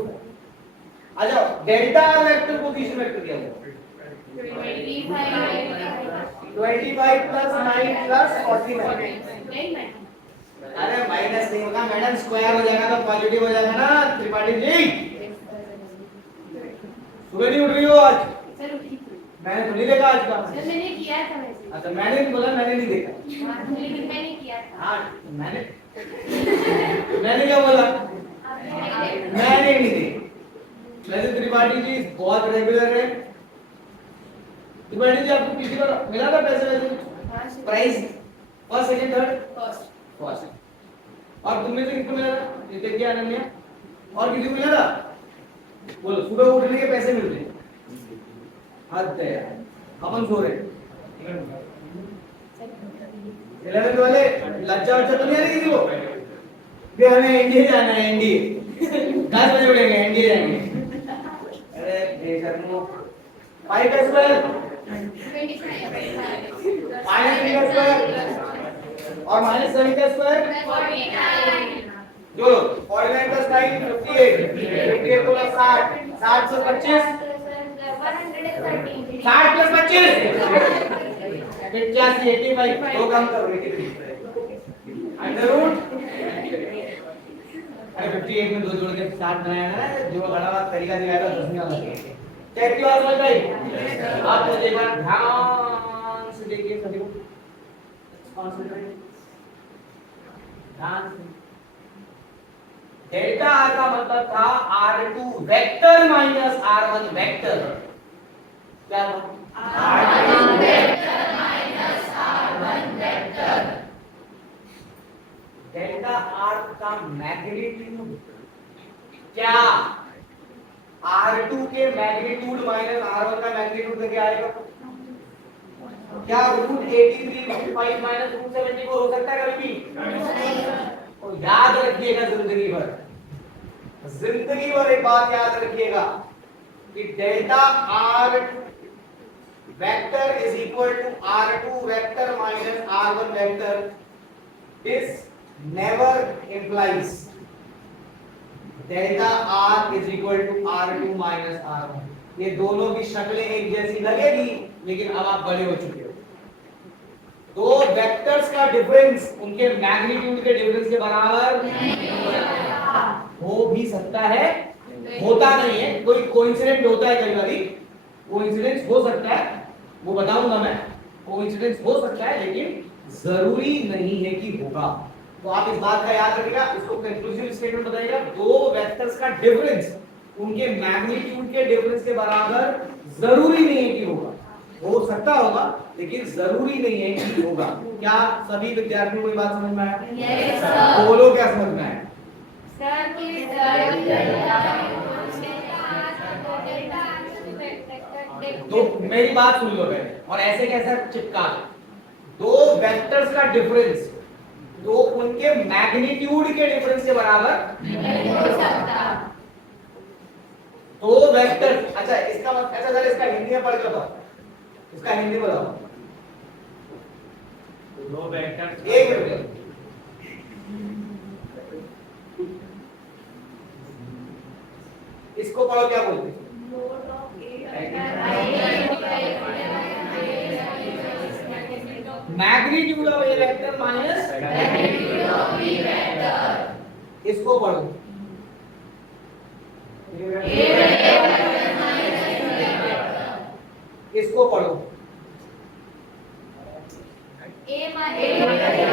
आ जाओ, delta R vector position vector क्या होगा? 25 + 9 + 49। अरे माइनस नहीं होगा मैडम, स्क्वायर हो जाएगा तो पॉजिटिव हो जाएगा ना त्रिपाठी जी। सुबह नहीं उठ रही हो आज? मैंने तो नहीं देखा आज का। सर मैंने किया था वैसे। अच्छा मैंने नहीं बोला, मैंने नहीं देखा। लेकिन मैंने किया था। हाँ मैंने क्या बोला? मैंने नहीं देखा। वैसे त्रिपाठी जी बहुत रेगुलर है। त्रिपाठी जी आपको किसी बार मिला था पैसे वैसे? Price first second third? First. और तुम में से किसको मिला था? नितिन क्या अनन्या और किसी को मिला था? बोलो सुबह उठने के पैसे मिलते हैं। हद है यार, अपन सो रहे 11th वाले लज्जा वज्जा तो नहीं आ रही किसी को कि हमें एनडीए जाना है एनडीए 10 बजे उठेंगे एनडीए जाएंगे। अरे बेशर्मो 5 का स्क्वायर -3 का स्क्वायर और -7 का स्क्वायर जो 49 + 9 58 58 बोला 60 60 से 25 60 + 25 85 85 दो काम करो 83 अंडर रूट अरे 58 में दो जोड़ के 60 बनाया ना जो बड़ा बात तरीका दिखाएगा 10 में अलग चेक की बात समझ भाई आप मुझे एक बार ध्यान से देखिए सभी को कॉन्सेंट्रेट ध्यान से डेल्टा आर का मतलब था R2 vector minus R1 vector क्या R2 vector minus R1 vector delta R का मैग्नीट्यूड क्या R2 के मैग्नीट्यूड माइनस R1 का मैग्नीट्यूड क्या आएगा क्या √83 √5 माइनस √74 हो सकता है कभी भी और याद रखिएगा जिंदगी भर एक बात याद रखिएगा कि delta R vector is equal to R2 vector minus R1 vector this never implies delta R is equal to R2 minus R1 ये दोनों की शक्लें एक जैसी लगेगी लेकिन अब आप बड़े हो चुके हो दो वेक्टर्स का डिफरेंस उनके मैग्नीट्यूड के डिफरेंस के बराबर हो भी सकता है होता नहीं है कोई कोइंसिडेंट होता है कई बार कोइंसिडेंस हो सकता है वो बताऊंगा मैं कोइंसिडेंस हो सकता है लेकिन जरूरी नहीं है कि होगा तो आप इस बात का याद रखिएगा उसको कंक्लूसिव स्टेटमेंट बताइएगा दो वेक्टर्स का डिफरेंस उनके मैग्नीट्यूड के डिफरेंस के बराबर जरूरी नहीं है कि होगा हो सकता होगा लेकिन जरूरी नहीं है कि होगा क्या सभी विद्यार्थियों को ये बात समझ में आया यस सर बोलो क्या समझ में आया सर की तो मेरी बात सुन लो पहले और ऐसे कैसा चिपका दो वेक्टर्स का डिफरेंस तो उनके मैग्नीट्यूड के डिफरेंस के बराबर नहीं हो सकता दो वेक्टर अच्छा इसका मतलब ऐसा सर इसका हिंदी में पढ़ के बताओ इसका हिंदी बताओ दो वेक्टर एक मिनट इसको पढ़ो क्या बोलते हैं magnitude of a vector minus magnitude of b vector इसको पढ़ो a vector minus B vector इसको पढ़ो ए वेक्टर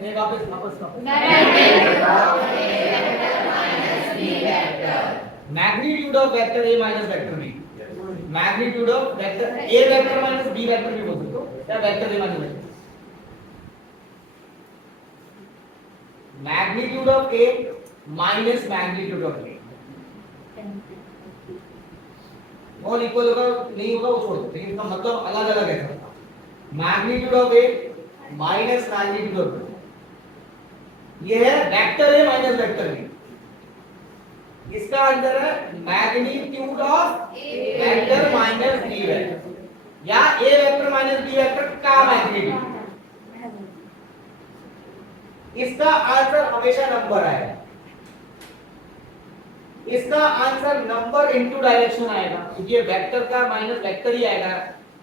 नहीं वापस वापस magnitude of vector A minus vector b magnitude of vector a vector minus B vector भी बोल सकते हो या vector A minus vector magnitude of A minus magnitude of a और इक्वल होगा नहीं होगा वो छोड़ दो लेकिन इसका मतलब अलग अलग है सबका magnitude of A minus magnitude of B ये है वेक्टर ए माइनस वेक्टर बी इसका आंसर है magnitude of vector minus B vector या A vector minus B vector का मैग्नीट्यूड इसका आंसर हमेशा नंबर आएगा इसका आंसर नंबर इनटू डायरेक्शन आएगा क्योंकि ये वेक्टर का माइनस वेक्टर ही आएगा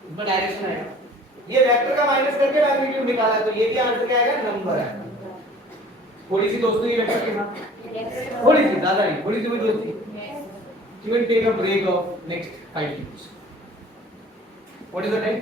इसमें डायरेक्शन आएगा ये वेक्टर का माइनस करके मैग्नीट्यूड निकाला तो ये भी आंसर क्या आएगा नंबर आएगा थोड़ी सी दोस्ती वेक्टर के साथ थोड़ी सी ज्यादा नहीं थोड़ी सी भी दोस्ती you will take a break of next 5 minutes what is the time